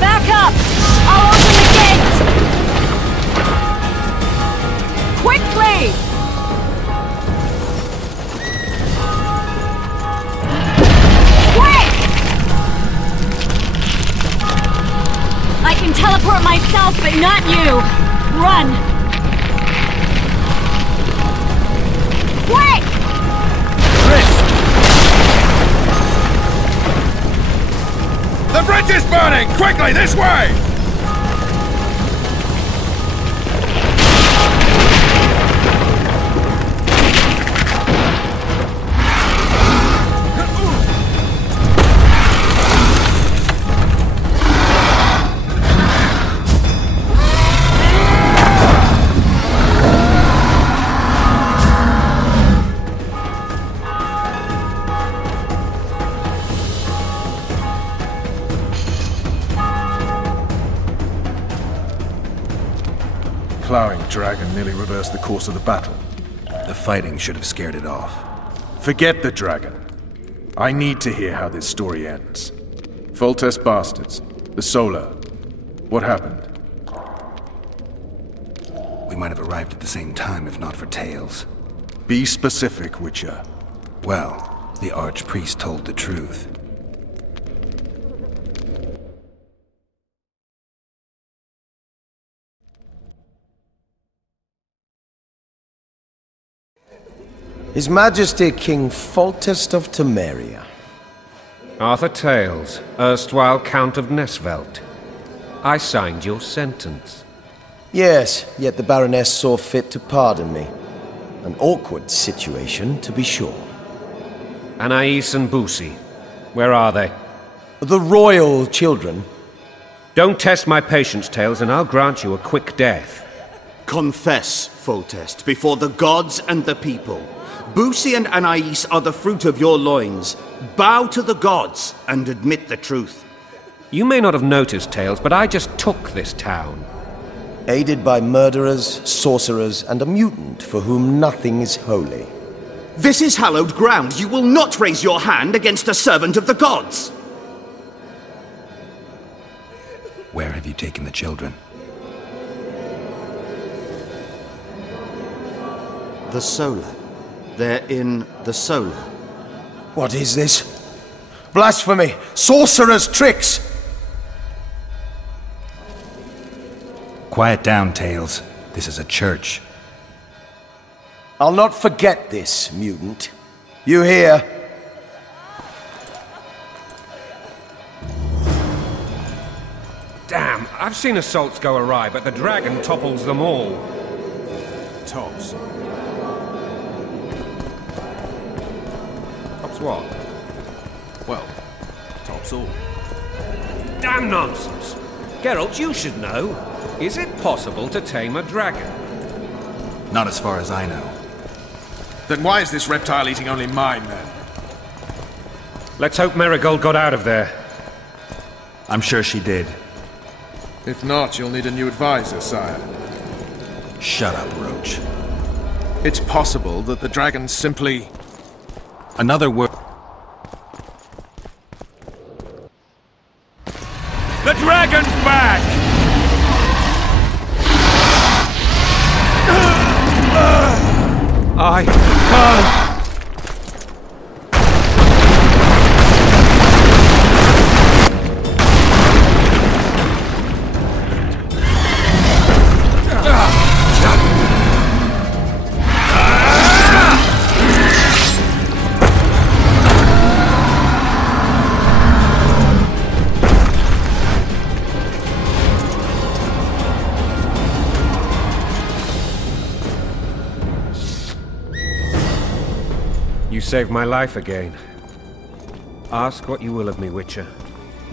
Back up! I'll open the gate! Quickly! Quick! I can teleport myself, but not you! Run! Quick! The bridge is burning! Quickly, this way! plowing dragon nearly reversed the course of the battle. The fighting should have scared it off. Forget the dragon. I need to hear how this story ends. Foltest bastards. The Solar. What happened? We might have arrived at the same time if not for Tales. Be specific, Witcher. Well, the Archpriest told the truth. His Majesty King Foltest of Temeria. Arthur Tales, erstwhile Count of Nesvelt. I signed your sentence. Yes, yet the Baroness saw fit to pardon me. An awkward situation, to be sure. Anais and Boussy, where are they? The royal children. Don't test my patience, Tales, and I'll grant you a quick death. Confess, Foltest, before the gods and the people. Boussy and Anais are the fruit of your loins. Bow to the gods and admit the truth. You may not have noticed, Tales, but I just took this town. Aided by murderers, sorcerers, and a mutant for whom nothing is holy. This is hallowed ground. You will not raise your hand against a servant of the gods. Where have you taken the children? The Solar. They're in the Solar. What is this? Blasphemy! Sorcerer's tricks! Quiet down, Tales. This is a church. I'll not forget this, mutant. You hear? Damn, I've seen assaults go awry, but the dragon topples them all. Tops. Tops what? Well, tops all. Damn nonsense! Geralt, you should know. Is it possible to tame a dragon? Not as far as I know. Then why is this reptile eating only mine, then? Let's hope Marigold got out of there. I'm sure she did. If not, you'll need a new advisor, sire. Shut up, Roach. It's possible that the dragon simply... Another word... The dragon's back! I can't... You saved my life again. Ask what you will of me, Witcher.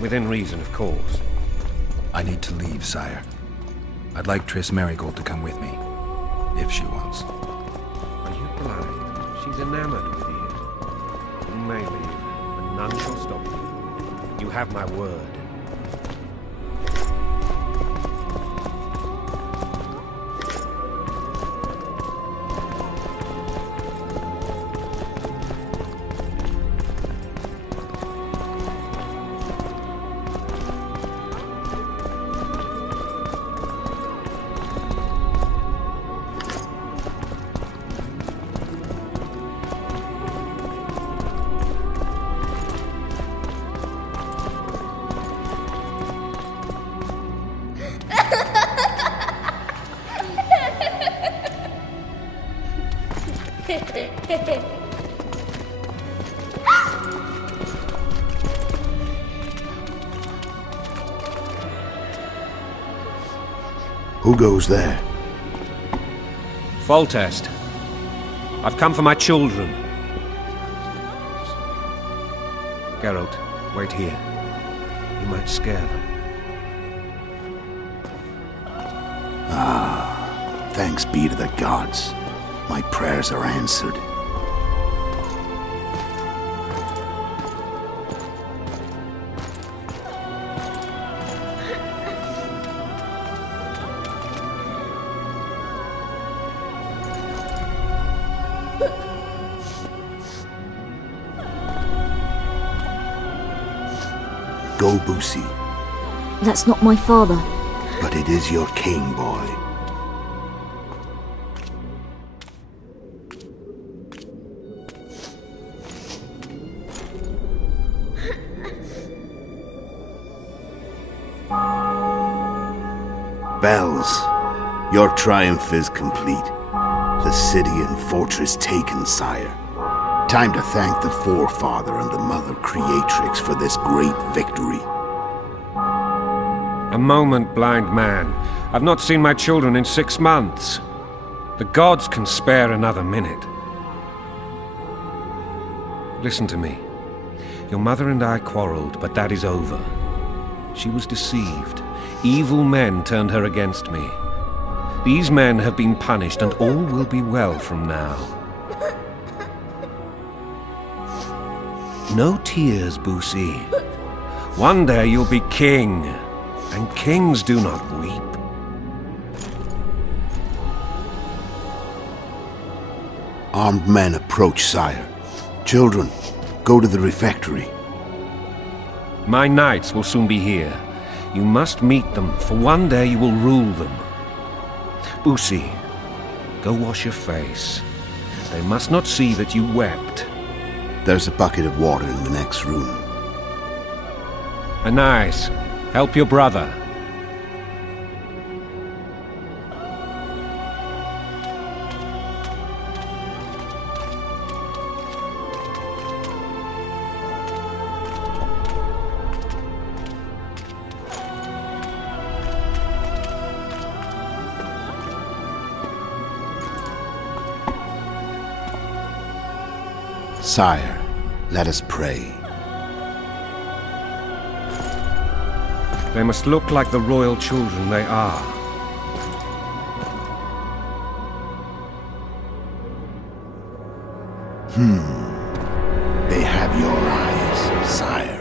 Within reason, of course. I need to leave, sire. I'd like Triss Marigold to come with me, if she wants. Are you blind? She's enamored with you. You may leave, and none shall stop you. You have my word. Who goes there? Foltest. I've come for my children. Geralt, wait here. You might scare them. Ah, thanks be to the gods. My prayers are answered. Go, Boosie. That's not my father. But it is your king, boy. Bells, your triumph is complete. The city and fortress taken, sire. Time to thank the Forefather and the Mother Creatrix for this great victory. A moment, blind man. I've not seen my children in 6 months. The gods can spare another minute. Listen to me. Your mother and I quarreled, but that is over. She was deceived. Evil men turned her against me. These men have been punished, and all will be well from now. No tears, Boosie. One day you'll be king, and kings do not weep. Armed men approach, sire. Children, go to the refectory. My knights will soon be here. You must meet them, for one day you will rule them. Boosie, go wash your face. They must not see that you wept. There's a bucket of water in the next room. Anais, help your brother. Sire, let us pray. They must look like the royal children they are. They have your eyes, sire.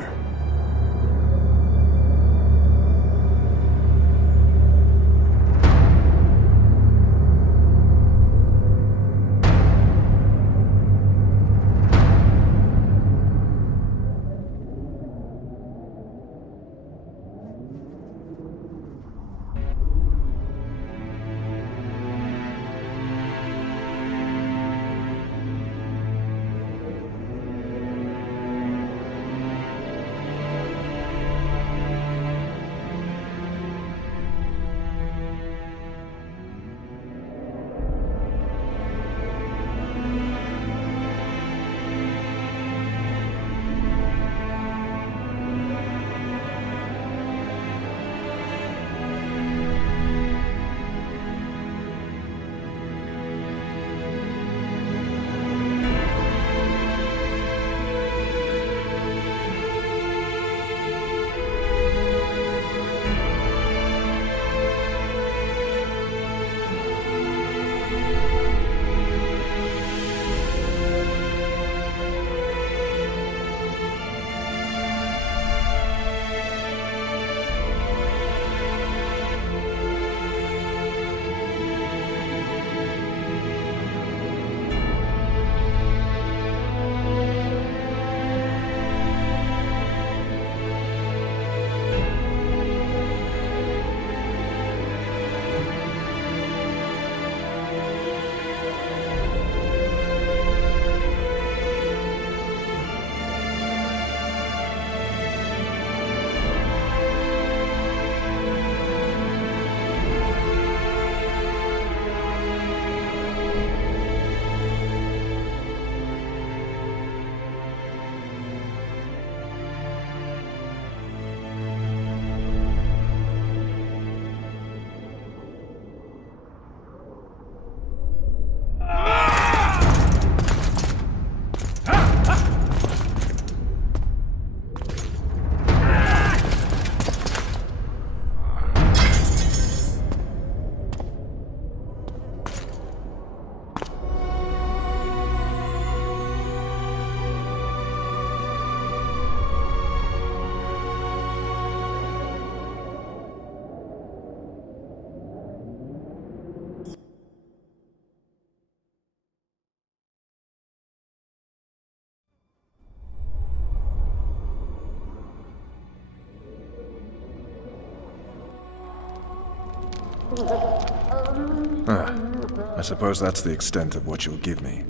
I suppose that's the extent of what you'll give me.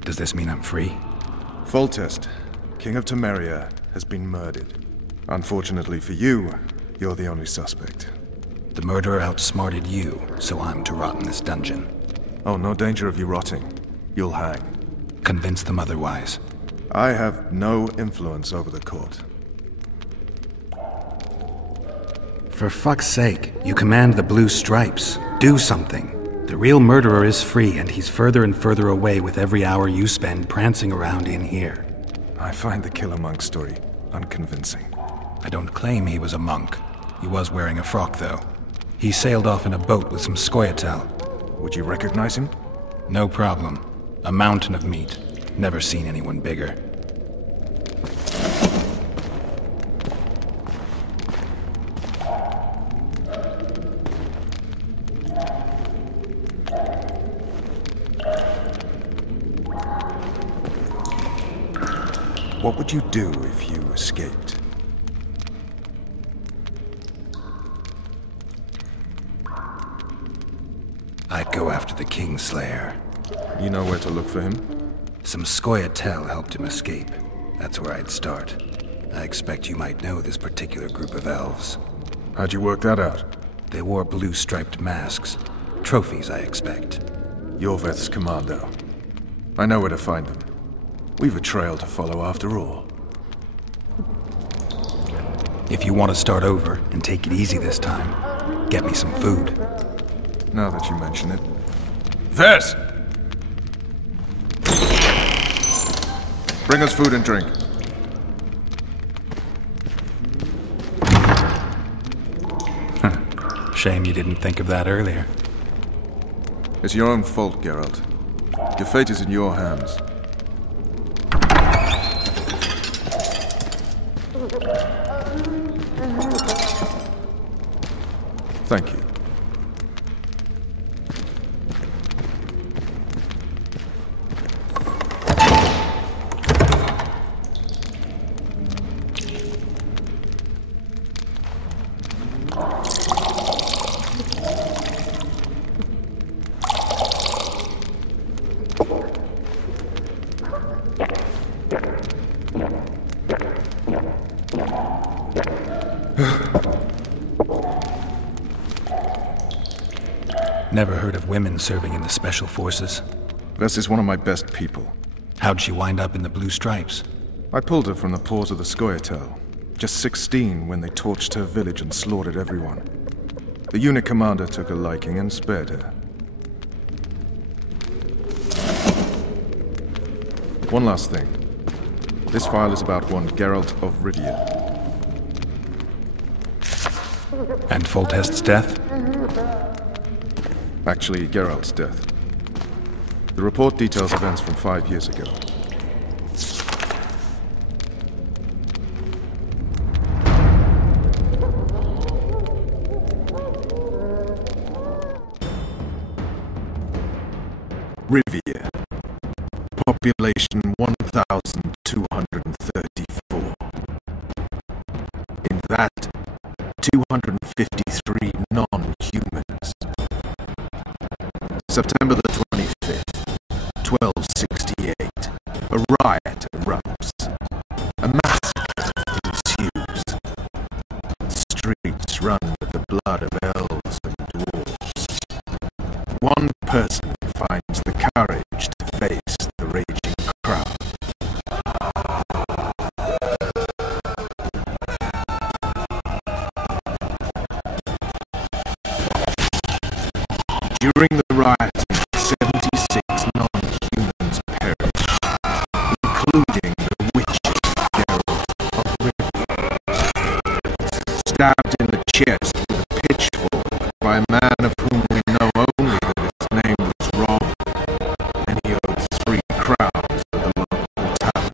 Does this mean I'm free? Foltest, King of Temeria, has been murdered. Unfortunately for you, you're the only suspect. The murderer outsmarted you, so I'm to rot in this dungeon. Oh, no danger of you rotting. You'll hang. Convince them otherwise. I have no influence over the court. For fuck's sake, you command the Blue Stripes. Do something. The real murderer is free, and he's further and further away with every hour you spend prancing around in here. I find the Killer Monk story unconvincing. I don't claim he was a monk. He was wearing a frock, though. He sailed off in a boat with some Scoia'tael. Would you recognize him? No problem. A mountain of meat. Never seen anyone bigger. What would you do if you escaped? I'd go after the Kingslayer. You know where to look for him? Some Scoia'tael helped him escape. That's where I'd start. I expect you might know this particular group of elves. How'd you work that out? They wore blue-striped masks. Trophies, I expect. Yorveth's commando. I know where to find them. We've a trail to follow after all. If you want to start over and take it easy this time, get me some food. Now that you mention it. Vess! Bring us food and drink. Shame you didn't think of that earlier. It's your own fault, Geralt. Your fate is in your hands. Thank you. Never heard of women serving in the Special Forces. Vess is one of my best people. How'd she wind up in the Blue Stripes? I pulled her from the paws of the Scoia'tael. Just 16 when they torched her village and slaughtered everyone. The unit commander took a liking and spared her. One last thing. This file is about one Geralt of Rivia. And Foltest's death? Actually, Geralt's death. The report details events from 5 years ago. Rivia. Population 1,234. In that, 253 non-humans. September the 25th, 1268. A riot erupts. A massacre ensues. Streets run with the blood of elves and dwarves. One person finds the courage to face the raging crowd. During the rioting, 76 non-humans perished, including the witches Geralt of Rivia. Stabbed in the chest with a pitchfork by a man of whom we know only that his name was Rob, and he owed 3 crowns to the local town.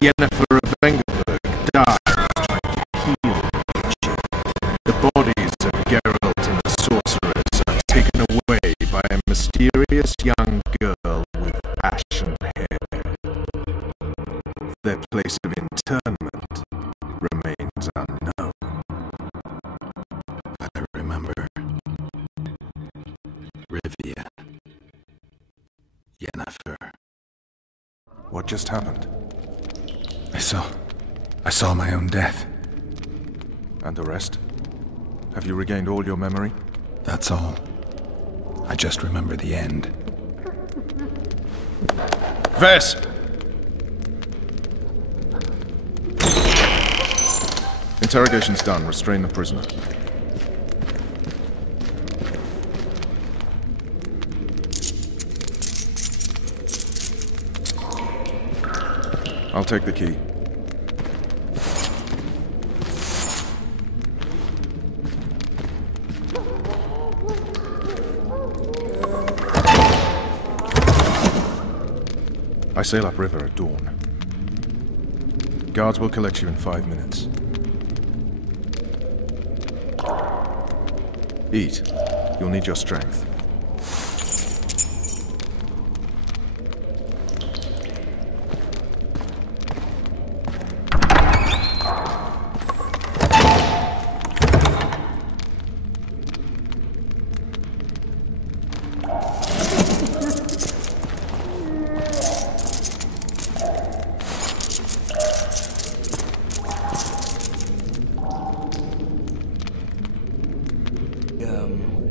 Yennefer of Vengerberg died trying to heal the witcher. The bodies of Geralt and the sorceress are taken away by a mysterious young girl with ashen hair. Their place of internment remains unknown. I remember. Rivia. Yennefer. What just happened? I saw my own death. And the rest? Have you regained all your memory? That's all. I just remember the end. Ves! Interrogation's done. Restrain the prisoner. I'll take the key. I sail upriver at dawn. Guards will collect you in 5 minutes. Eat. You'll need your strength.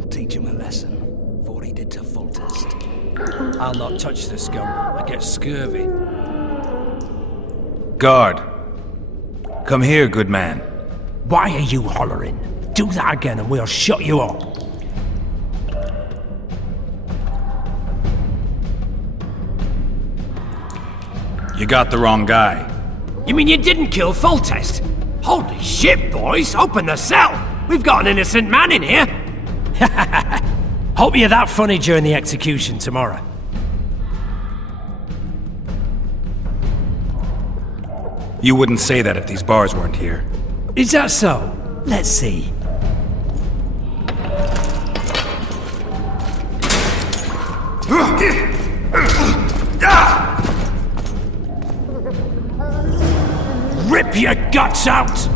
Teach him a lesson, for what he did to Foltest. I'll not touch the scum. I get scurvy. Guard! Come here, good man. Why are you hollering? Do that again and we'll shut you up. You got the wrong guy. You mean you didn't kill Foltest? Holy shit, boys! Open the cell! We've got an innocent man in here! Hope you're that funny during the execution tomorrow. You wouldn't say that if these bars weren't here. Is that so? Let's see. Rip your guts out!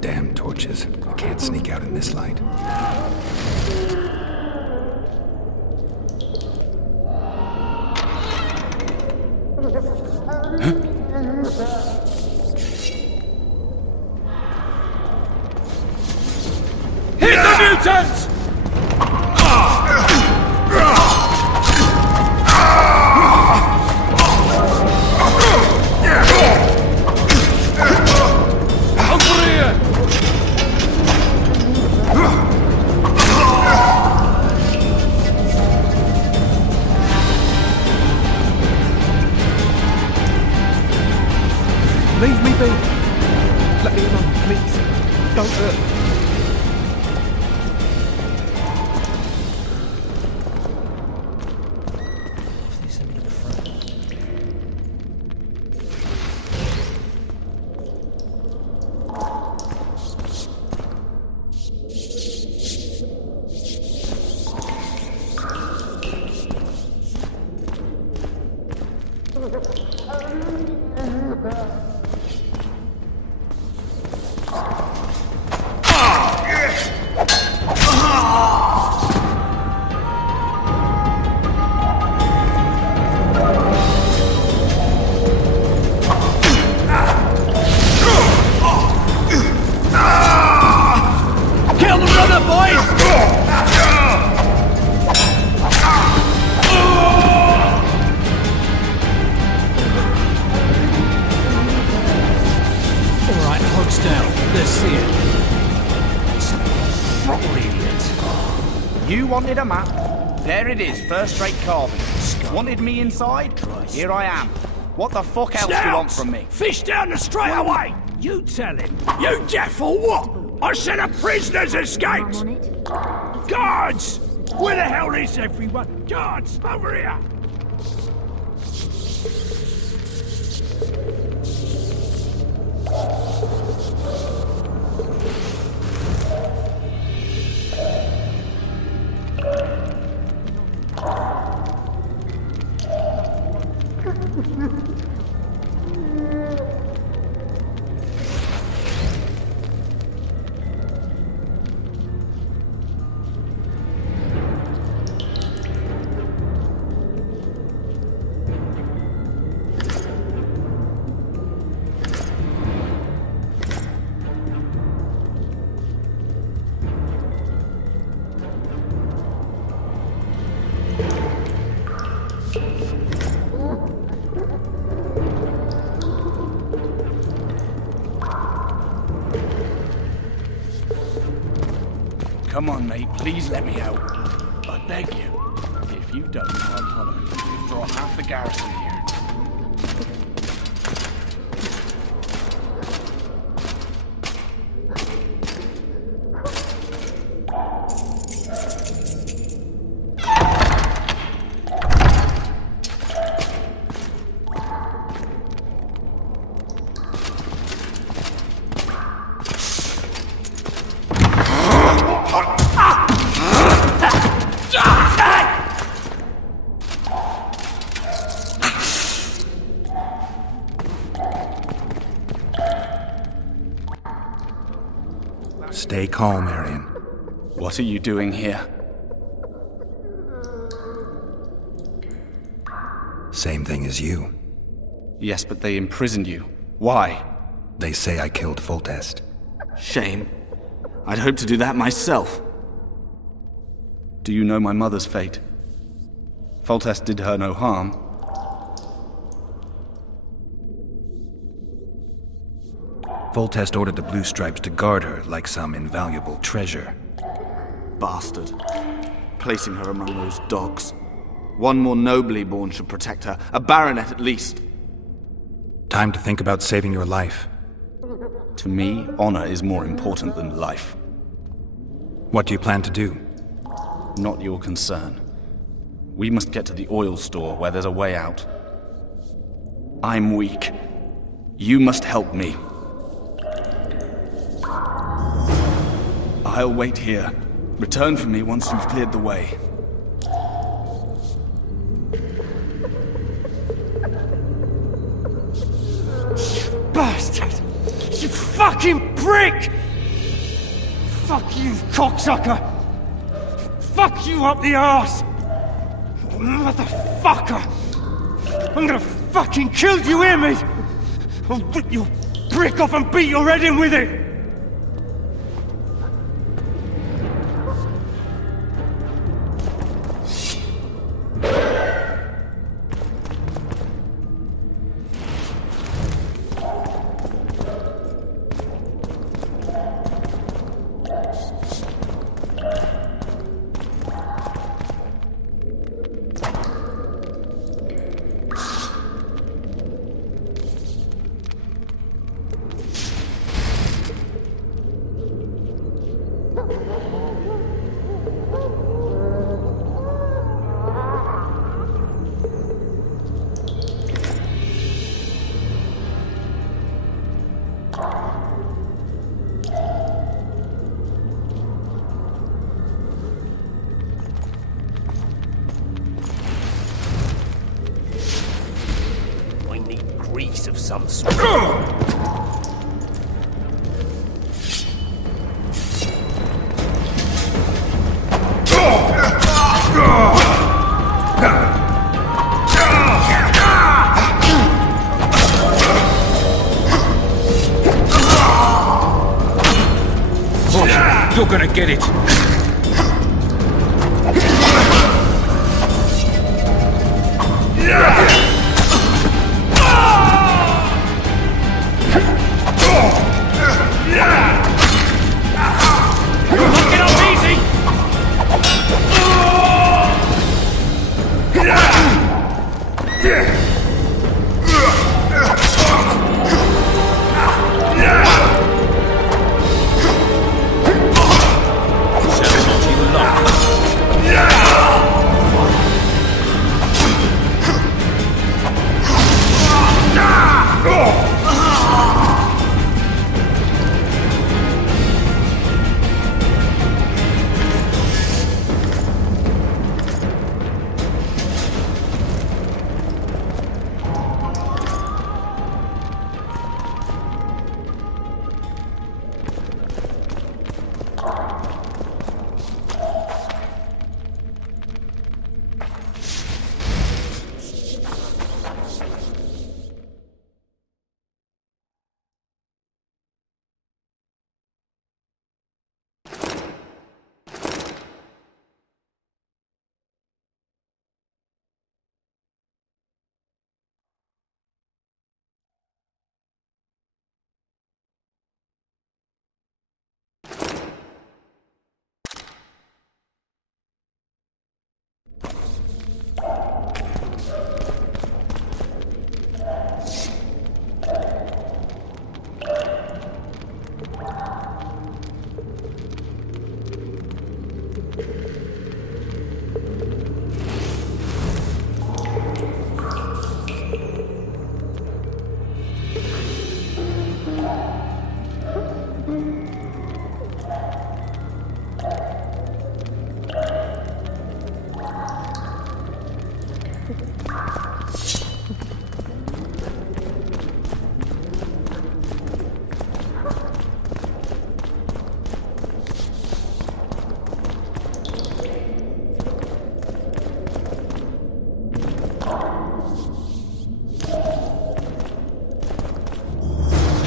Damn torches. I can't sneak out in this light. Hit the mutants! Leave me be. Let me alone, please. Don't hurt me. Estelle, let's see it. You wanted a map? There it is, first-rate carving. Wanted me inside? Here I am. What the fuck else do you want from me? Fish down the straight away! You tell him. You deaf or what? I said a prisoner's escaped! Guards! Where the hell is everyone? Guards, over here! Come on, mate, please let me out. I beg you. If you don't, I'll holler. Draw half the garrison here. Stay calm, Arian. What are you doing here? Same thing as you. Yes, but they imprisoned you. Why? They say I killed Foltest. Shame. I'd hoped to do that myself. Do you know my mother's fate? Foltest did her no harm. Foltest ordered the Blue Stripes to guard her like some invaluable treasure. Bastard. Placing her among those dogs. One more nobly born should protect her. A baronet at least. Time to think about saving your life. To me, honor is more important than life. What do you plan to do? Not your concern. We must get to the oil store where there's a way out. I'm weak. You must help me. I'll wait here. Return for me once you've cleared the way. Bastard! You fucking prick! Fuck you, cocksucker! Fuck you up the arse! Motherfucker! I'm gonna fucking kill you, hear me? I'll rip your brick off and beat your head in with it! Of some sort. You're gonna get it.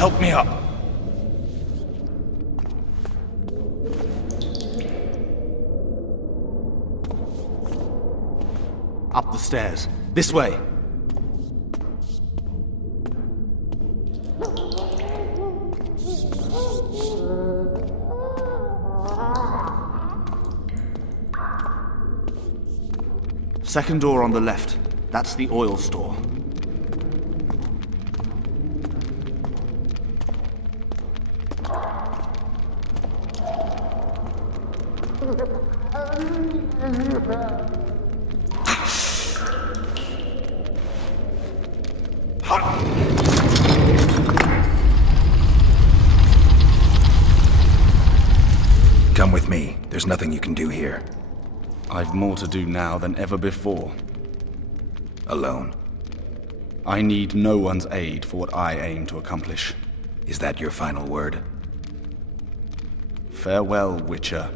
help me up. Up the stairs. This way. Second door on the left. That's the oil store. Come with me. There's nothing you can do here. I've more to do now than ever before. Alone? I need no one's aid for what I aim to accomplish. Is that your final word? Farewell, Witcher.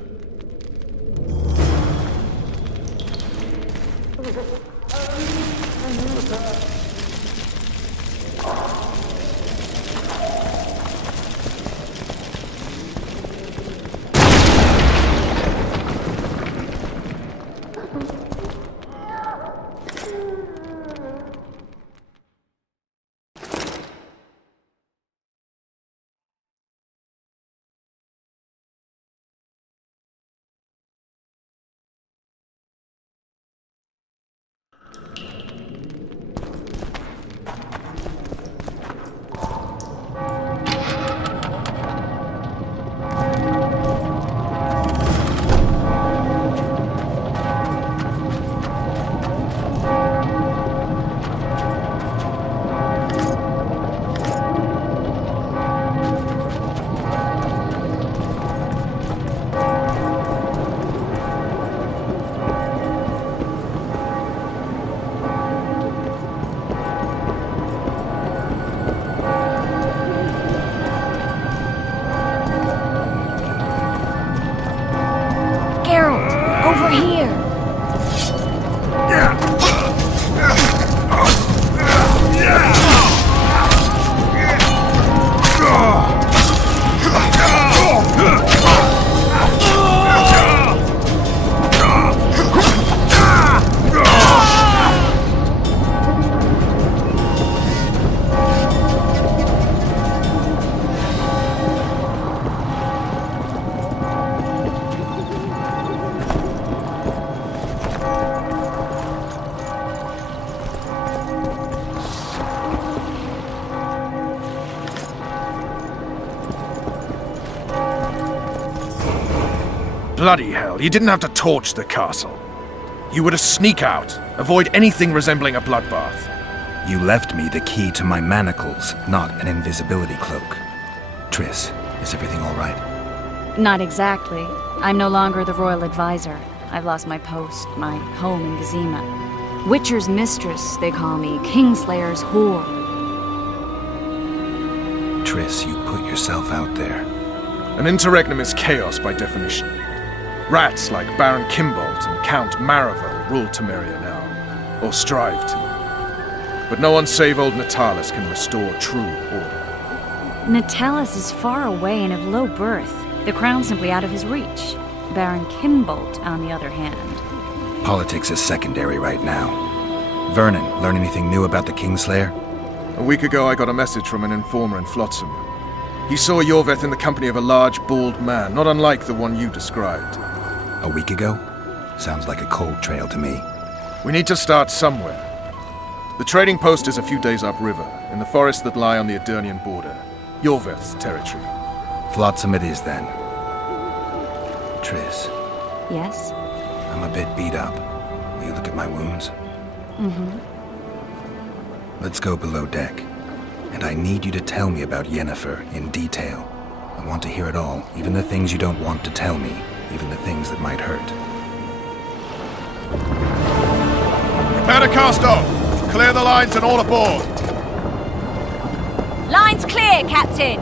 Bloody hell, you didn't have to torch the castle. You were to sneak out, avoid anything resembling a bloodbath. You left me the key to my manacles, not an invisibility cloak. Triss, is everything all right? Not exactly. I'm no longer the royal advisor. I've lost my post, my home in Vizima. Witcher's mistress, they call me. Kingslayer's whore. Triss, you put yourself out there. An interregnum is chaos by definition. Rats like Baron Kimbolt and Count Maravel rule Temeria now, or strive to. But no one save old Natalis can restore true order. Natalis is far away and of low birth. The crown's simply out of his reach. Baron Kimbolt, on the other hand. Politics is secondary right now. Vernon, learn anything new about the Kingslayer? A week ago I got a message from an informer in Flotsam. He saw Yorveth in the company of a large, bald man, not unlike the one you described. A week ago? Sounds like a cold trail to me. We need to start somewhere. The trading post is a few days upriver, in the forests that lie on the Aedirnian border. Yorveth's territory. Flotsam it is, then. Triss. Yes? I'm a bit beat up. Will you look at my wounds? Mm-hmm. Let's go below deck. And I need you to tell me about Yennefer in detail. I want to hear it all, even the things you don't want to tell me, even the things that might hurt. Prepare to cast off! Clear the lines and all aboard! Lines clear, Captain!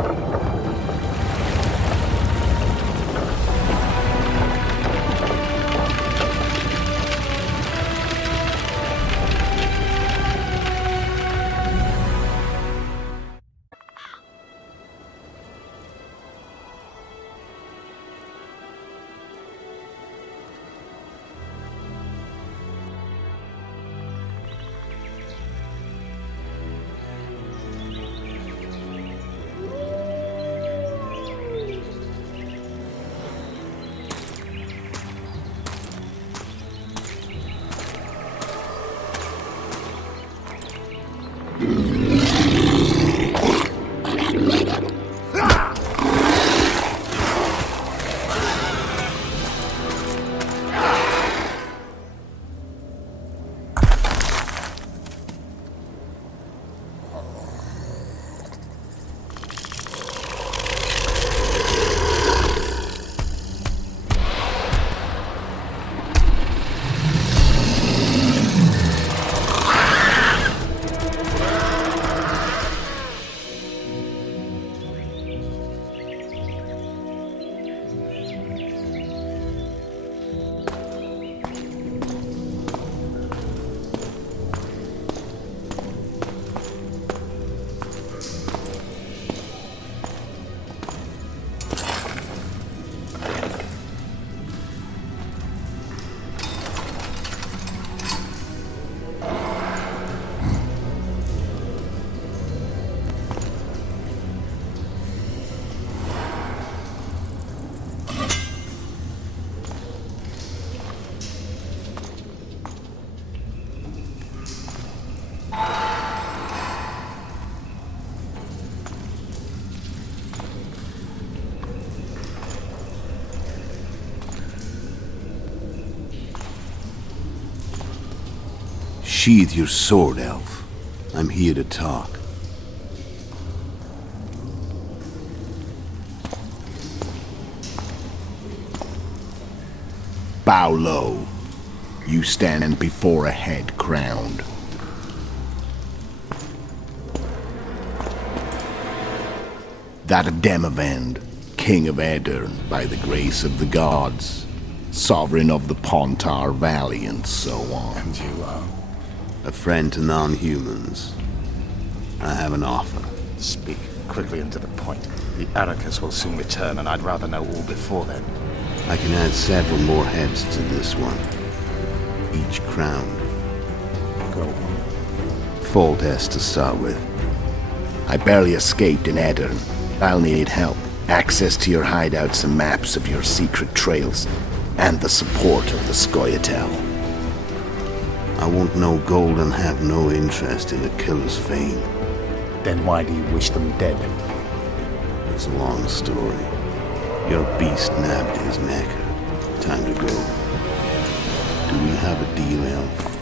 Sheathe your sword, elf. I'm here to talk. Bow low. You stand before a head crowned. That of Demavend, King of Aedirn, by the grace of the gods, sovereign of the Pontar Valley, and so on. And you are? A friend to non-humans. I have an offer. Speak quickly and to the point. The Arrakis will soon return, and I'd rather know all before then. I can add several more heads to this one. Each crowned. Go on. Foltest to start with. I barely escaped in Aedirn. I'll need help. Access to your hideouts and maps of your secret trails. And the support of the Scoia'tael. I want no gold and have no interest in the killer's fame. Then why do you wish them dead? It's a long story. Your beast nabbed his neck. Time to go. Do we have a deal, elf?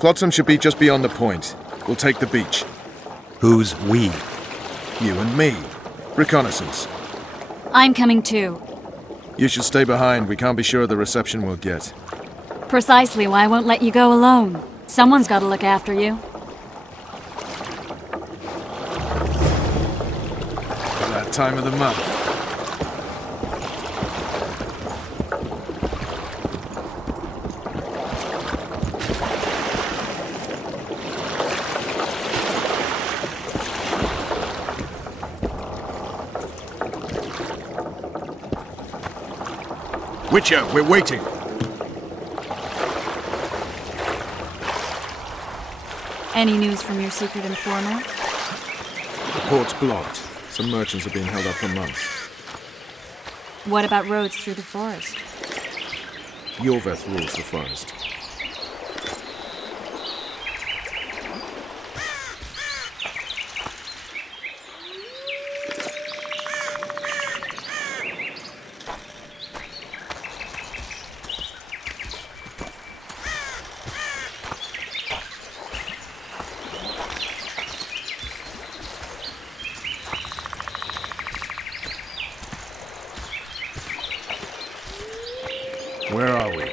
Flotsam should be just beyond the point. We'll take the beach. Who's we? You and me. Reconnaissance. I'm coming too. You should stay behind. We can't be sure of the reception we'll get. Precisely why I won't let you go alone. Someone's got to look after you. That time of the month. Witcher, we're waiting. Any news from your secret informer? The port's blocked. Some merchants are being held up for months. What about roads through the forest? Yorveth rules the forest. Where are we?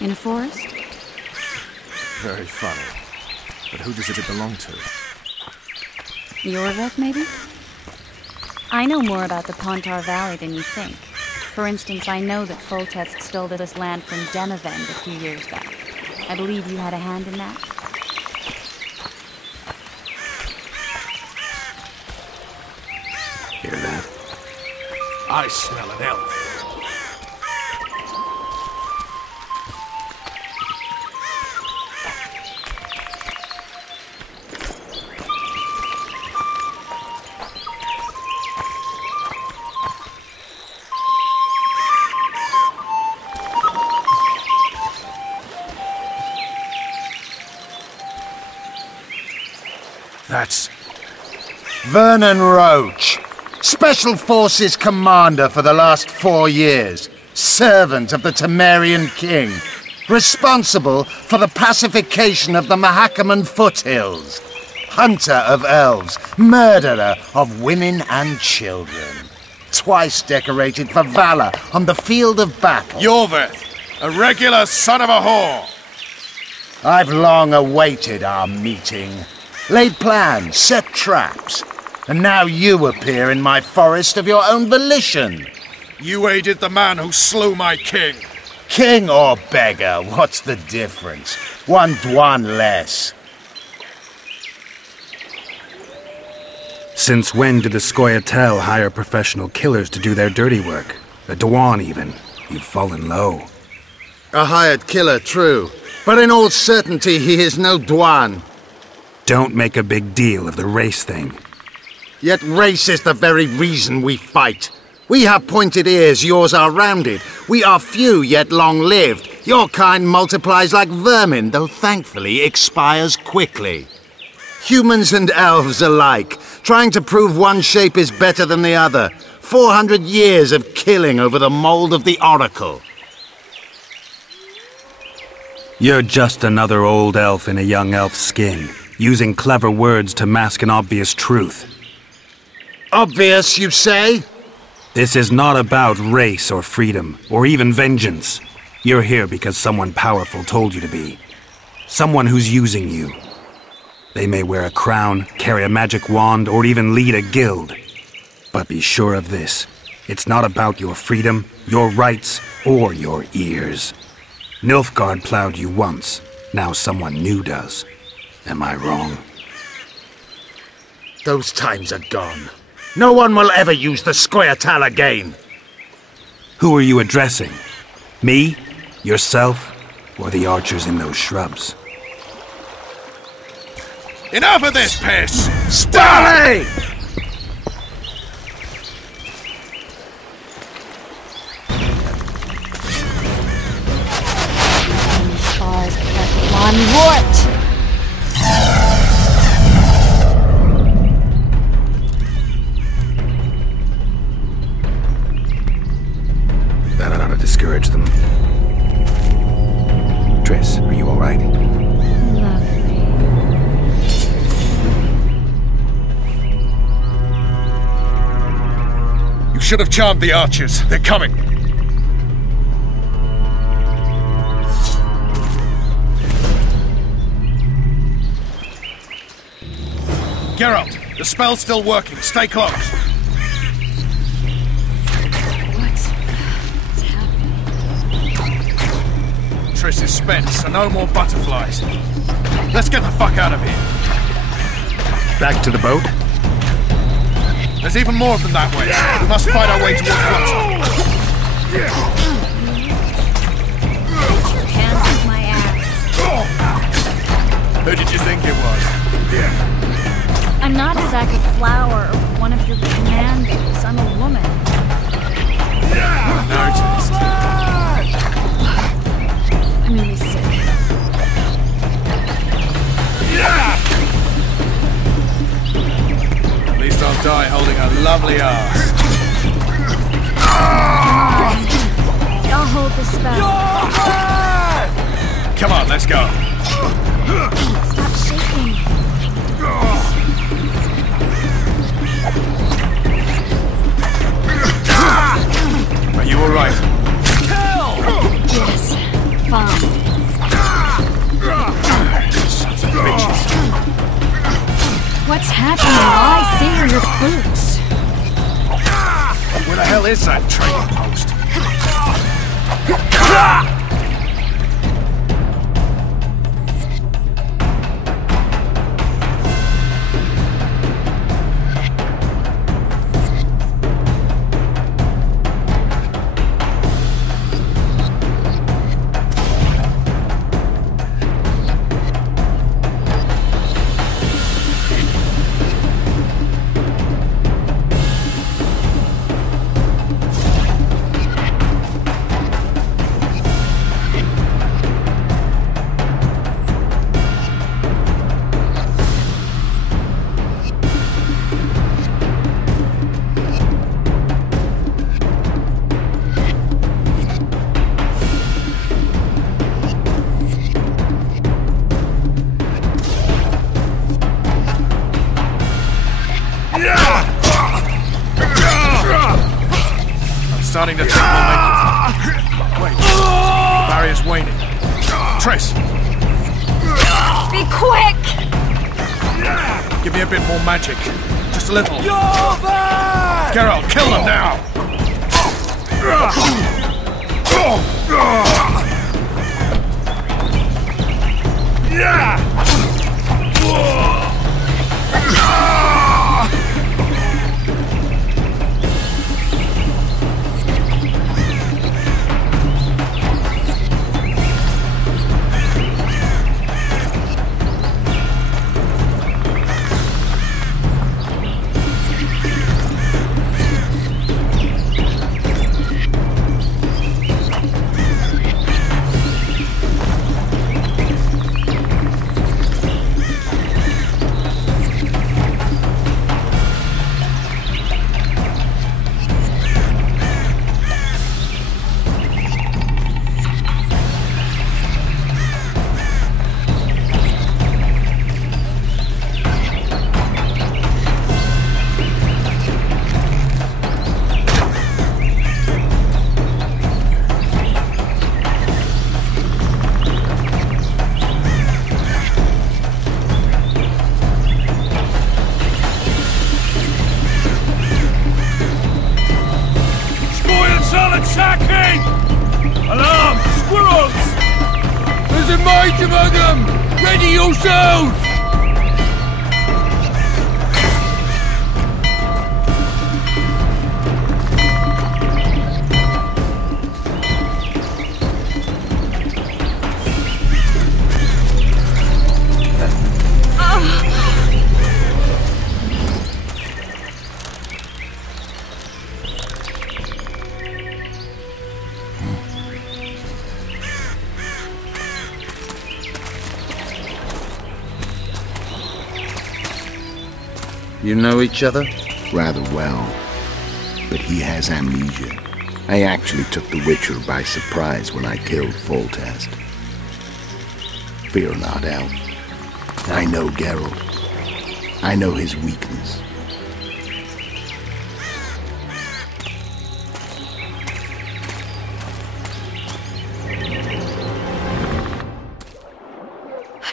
In a forest? Very funny. But who does it belong to? Yorveth, maybe? I know more about the Pontar Valley than you think. For instance, I know that Foltest stole this land from Demavend a few years back. I believe you had a hand in that. Hear that? I smell an elf. That's... Vernon Roach, Special Forces Commander for the last 4 years, servant of the Temerian King, responsible for the pacification of the Mahakaman foothills, hunter of elves, murderer of women and children, twice decorated for valor on the field of battle. Yorveth, a regular son of a whore! I've long awaited our meeting. Laid plans, set traps, and now you appear in my forest of your own volition. You aided the man who slew my king. King or beggar, what's the difference? One Dwan less. Since when did the Scoia'tael hire professional killers to do their dirty work? A Dwan, even. You've fallen low. A hired killer, true. But in all certainty, he is no Dwan. Don't make a big deal of the race thing. Yet race is the very reason we fight. We have pointed ears, yours are rounded. We are few, yet long-lived. Your kind multiplies like vermin, though thankfully expires quickly. Humans and elves alike, trying to prove one shape is better than the other. 400 years of killing over the mold of the Oracle. You're just another old elf in a young elf's skin, using clever words to mask an obvious truth. Obvious, you say? This is not about race or freedom, or even vengeance. You're here because someone powerful told you to be. Someone who's using you. They may wear a crown, carry a magic wand, or even lead a guild. But be sure of this. It's not about your freedom, your rights, or your ears. Nilfgaard plowed you once. Now someone new does. Am I wrong? Those times are gone. No one will ever use the Scoia'tael again. Who are you addressing? Me? Yourself? Or the archers in those shrubs? Enough of this piss! Starley! Spars prep one wart! That ought to discourage them. Triss, are you alright? Lovely. You should have charmed the archers. They're coming. Geralt, the spell's still working. Stay close. Triss is spent, so no more butterflies. Let's get the fuck out of here. Back to the boat? There's even more of them that way. We must fight our way towards Flotsam. Get your hands off my ass. Who did you think it was? I'm not a sack of flour or one of your commandos. I'm a woman. Noticed. I'm really sick. At least I'll die holding a lovely ass. I'll hold the spell. Come on, let's go. Stop shaking. Are you alright? Yes. Fine. Sons of bitches. What's happening? All I see are your boots. Where the hell is that trading post? Starting to think we'll make it. Wait, the barrier's waning. Triss! Be quick! Give me a bit more magic. Just a little. Geralt, kill them now! Attacking! Alarm! Squirrels! There's a mage among them! Ready yourselves! You know each other? Rather well. But he has amnesia. I actually took the Witcher by surprise when I killed Foltest. Fear not, Elf. I know Geralt. I know his weakness.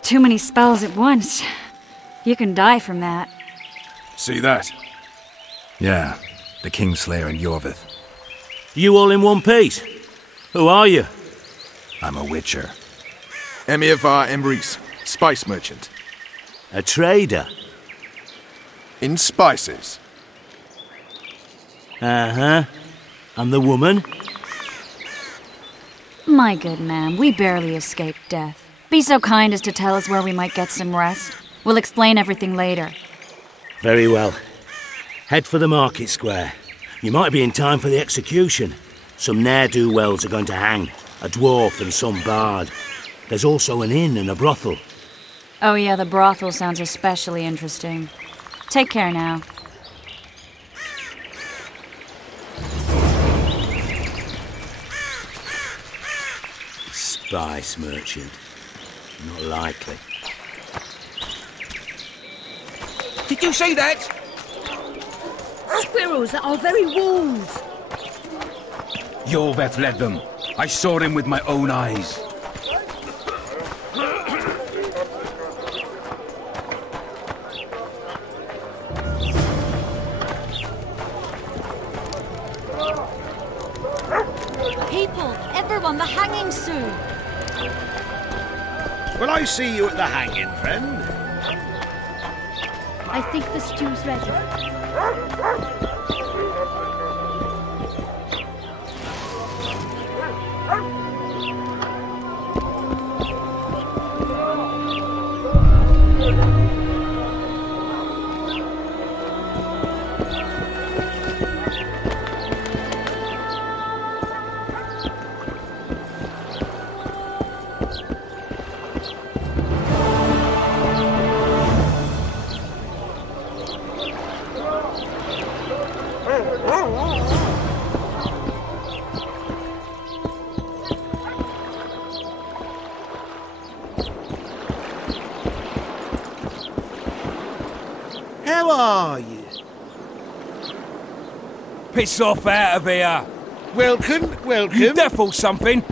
Too many spells at once. You can die from that. See that? Yeah, the Kingslayer and Yorvith. You all in one piece? Who are you? I'm a Witcher. Emir var Emrys, spice merchant. A trader? In spices. Uh-huh. And the woman? My good man, we barely escaped death. Be so kind as to tell us where we might get some rest. We'll explain everything later. Very well. Head for the market square. You might be in time for the execution. Some ne'er-do-wells are going to hang. A dwarf and some bard. There's also an inn and a brothel. Oh yeah, the brothel sounds especially interesting. Take care now. Spice merchant. Not likely. Did you see that? Squirrels at our very walls. Yorveth led them. I saw him with my own eyes. People, everyone, the hanging soon. Will I see you at the hanging, friend? I think the stew's ready. How are you? Piss off out of here! Welcome, welcome. You deaf or something?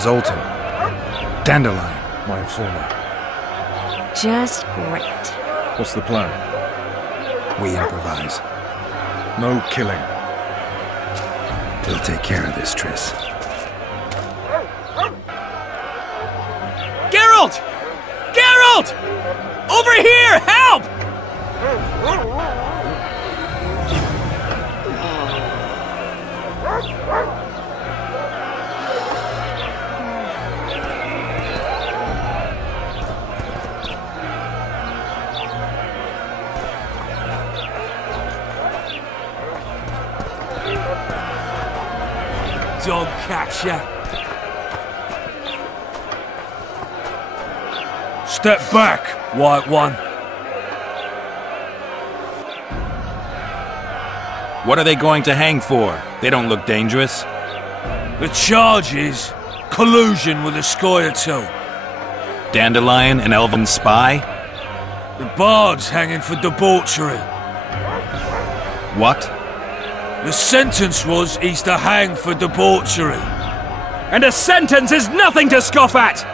Zoltan. Dandelion, my informer. Just great. What's the plan? We improvise. No killing. We'll take care of this, Triss. Geralt! Geralt! Over here! Help! Dog catcher. Step back, White One. What are they going to hang for? They don't look dangerous. The charge is collusion with the Scoia'tael. Dandelion, an elven spy? The bard's hanging for debauchery. What? The sentence was he's to hang for debauchery. And a sentence is nothing to scoff at!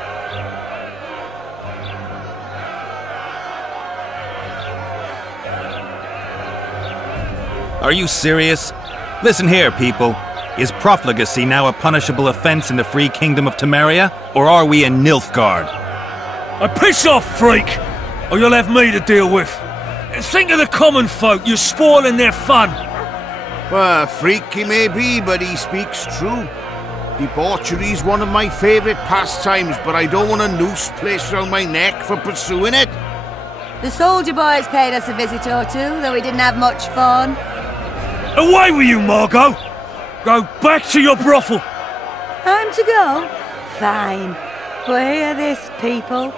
Are you serious? Listen here, people. Is profligacy now a punishable offense in the free kingdom of Temeria? Or are we in Nilfgaard? Piss off, freak! Or you'll have me to deal with. Think of the common folk, you're spoiling their fun. Well, freak he may be, but he speaks true. Debauchery's one of my favourite pastimes, but I don't want a noose placed around my neck for pursuing it. The soldier boys paid us a visit or two, though we didn't have much fun. Away with you, Margot! Go back to your brothel! Time to go? Fine. But hear this, people.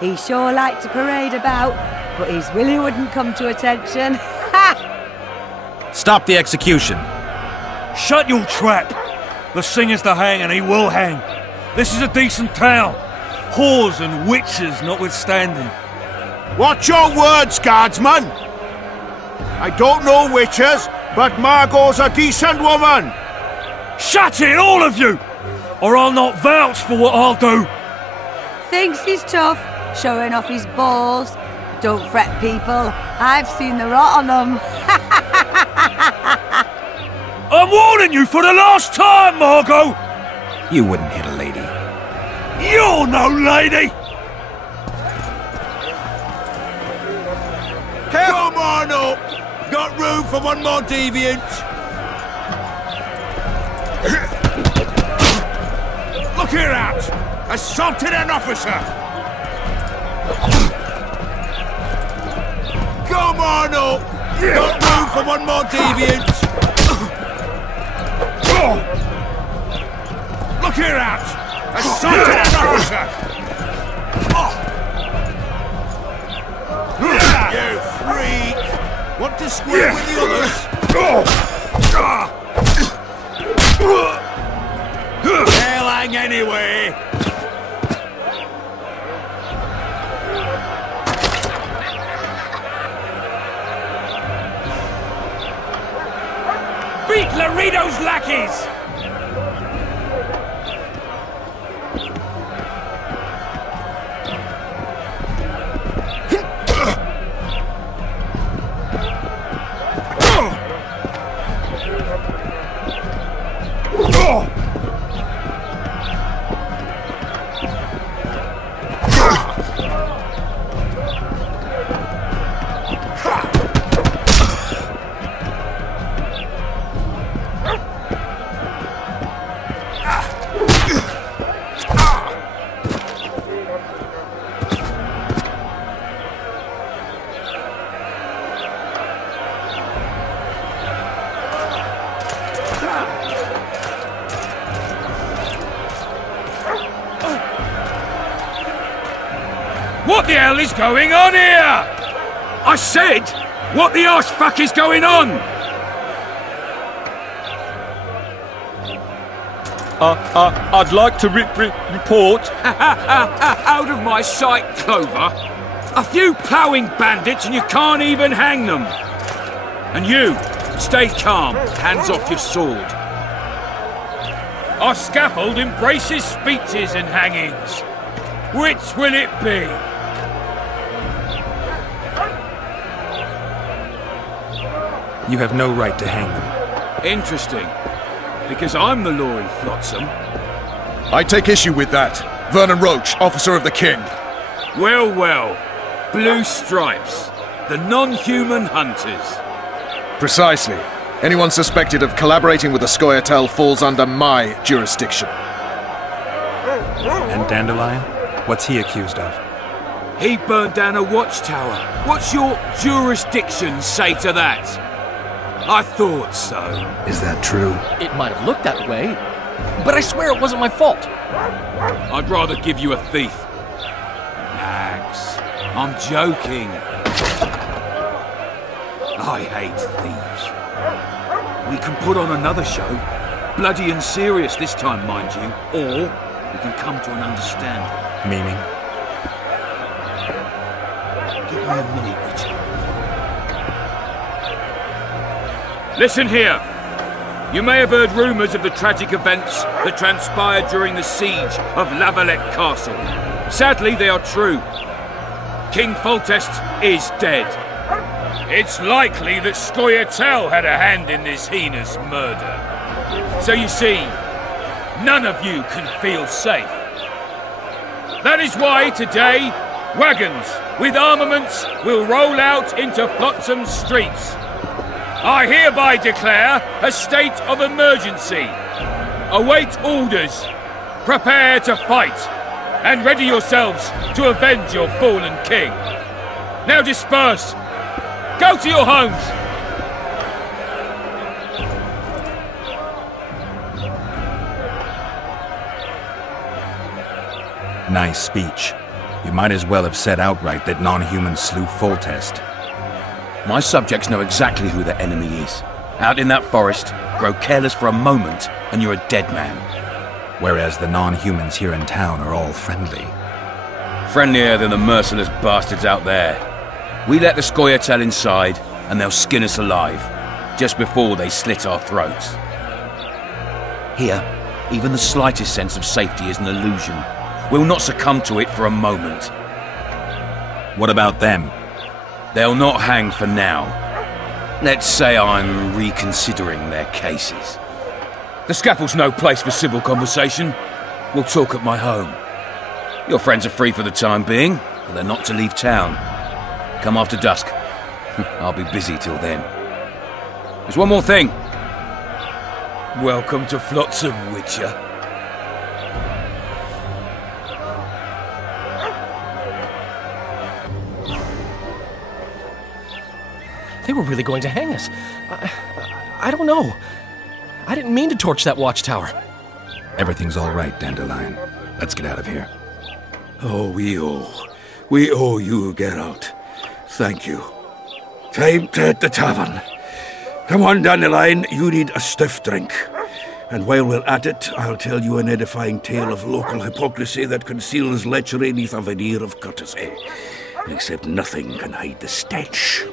He sure liked to parade about, but his willy wouldn't come to attention. Ha! Stop the execution. Shut your trap! The singer's to hang and he will hang. This is a decent town. Whores and witches notwithstanding. Watch your words, guardsman! I don't know witches, but Margot's a decent woman! Shut it, all of you! Or I'll not vouch for what I'll do! Thinks he's tough, showing off his balls. Don't fret, people. I've seen the rot on them. I'm warning you for the last time, Margot! You wouldn't hit a lady. You're no lady! Come on up! Got room for one more deviant! Look here out! Assaulted an officer! Come on up! Got room for one more deviant! Look here out! Assaulted an officer! You freak! Want to square with the others? They'll hang anyway! Beat Laredo's lackeys! What the hell is going on here? I said, what the arse fuck is going on? I'd like to report. Out of my sight, Clover. A few ploughing bandits and you can't even hang them. And you, stay calm, hands off your sword. Our scaffold embraces speeches and hangings. Which will it be? You have no right to hang them. Interesting. Because I'm the law in Flotsam. I take issue with that. Vernon Roach, officer of the king. Well, well. Blue Stripes. The non-human hunters. Precisely. Anyone suspected of collaborating with the Scoia'tael falls under my jurisdiction. And Dandelion? What's he accused of? He burned down a watchtower. What's your jurisdiction say to that? I thought so. Is that true? It might have looked that way, but I swear it wasn't my fault. I'd rather give you a thief. Relax. I'm joking. I hate thieves. We can put on another show. Bloody and serious this time, mind you. Or we can come to an understanding. Meaning? Give me a minute, Richard. Listen here. You may have heard rumours of the tragic events that transpired during the siege of Lavalette Castle. Sadly, they are true. King Foltest is dead. It's likely that Scoia'tael had a hand in this heinous murder. So you see, none of you can feel safe. That is why today, wagons with armaments will roll out into Flotsam's streets. I hereby declare a state of emergency. Await orders. Prepare to fight. And ready yourselves to avenge your fallen king. Now disperse. Go to your homes. Nice speech. You might as well have said outright that non-humans slew Foltest. My subjects know exactly who their enemy is. Out in that forest, grow careless for a moment, and you're a dead man. Whereas the non-humans here in town are all friendly. Friendlier than the merciless bastards out there. We let the Scoia'tael inside, and they'll skin us alive, just before they slit our throats. Here, even the slightest sense of safety is an illusion. We'll not succumb to it for a moment. What about them? They'll not hang for now. Let's say I'm reconsidering their cases. The scaffold's no place for civil conversation. We'll talk at my home. Your friends are free for the time being, but they're not to leave town. Come after dusk. I'll be busy till then. There's one more thing. Welcome to Flotsam, Witcher. They were really going to hang us. I don't know. I didn't mean to torch that watchtower. Everything's all right, Dandelion. Let's get out of here. Oh, we owe you, Geralt. Thank you. Time to hit the tavern. Come on, Dandelion, you need a stiff drink. And while we're at it, I'll tell you an edifying tale of local hypocrisy that conceals lechery neath a veneer of courtesy. Except nothing can hide the stench.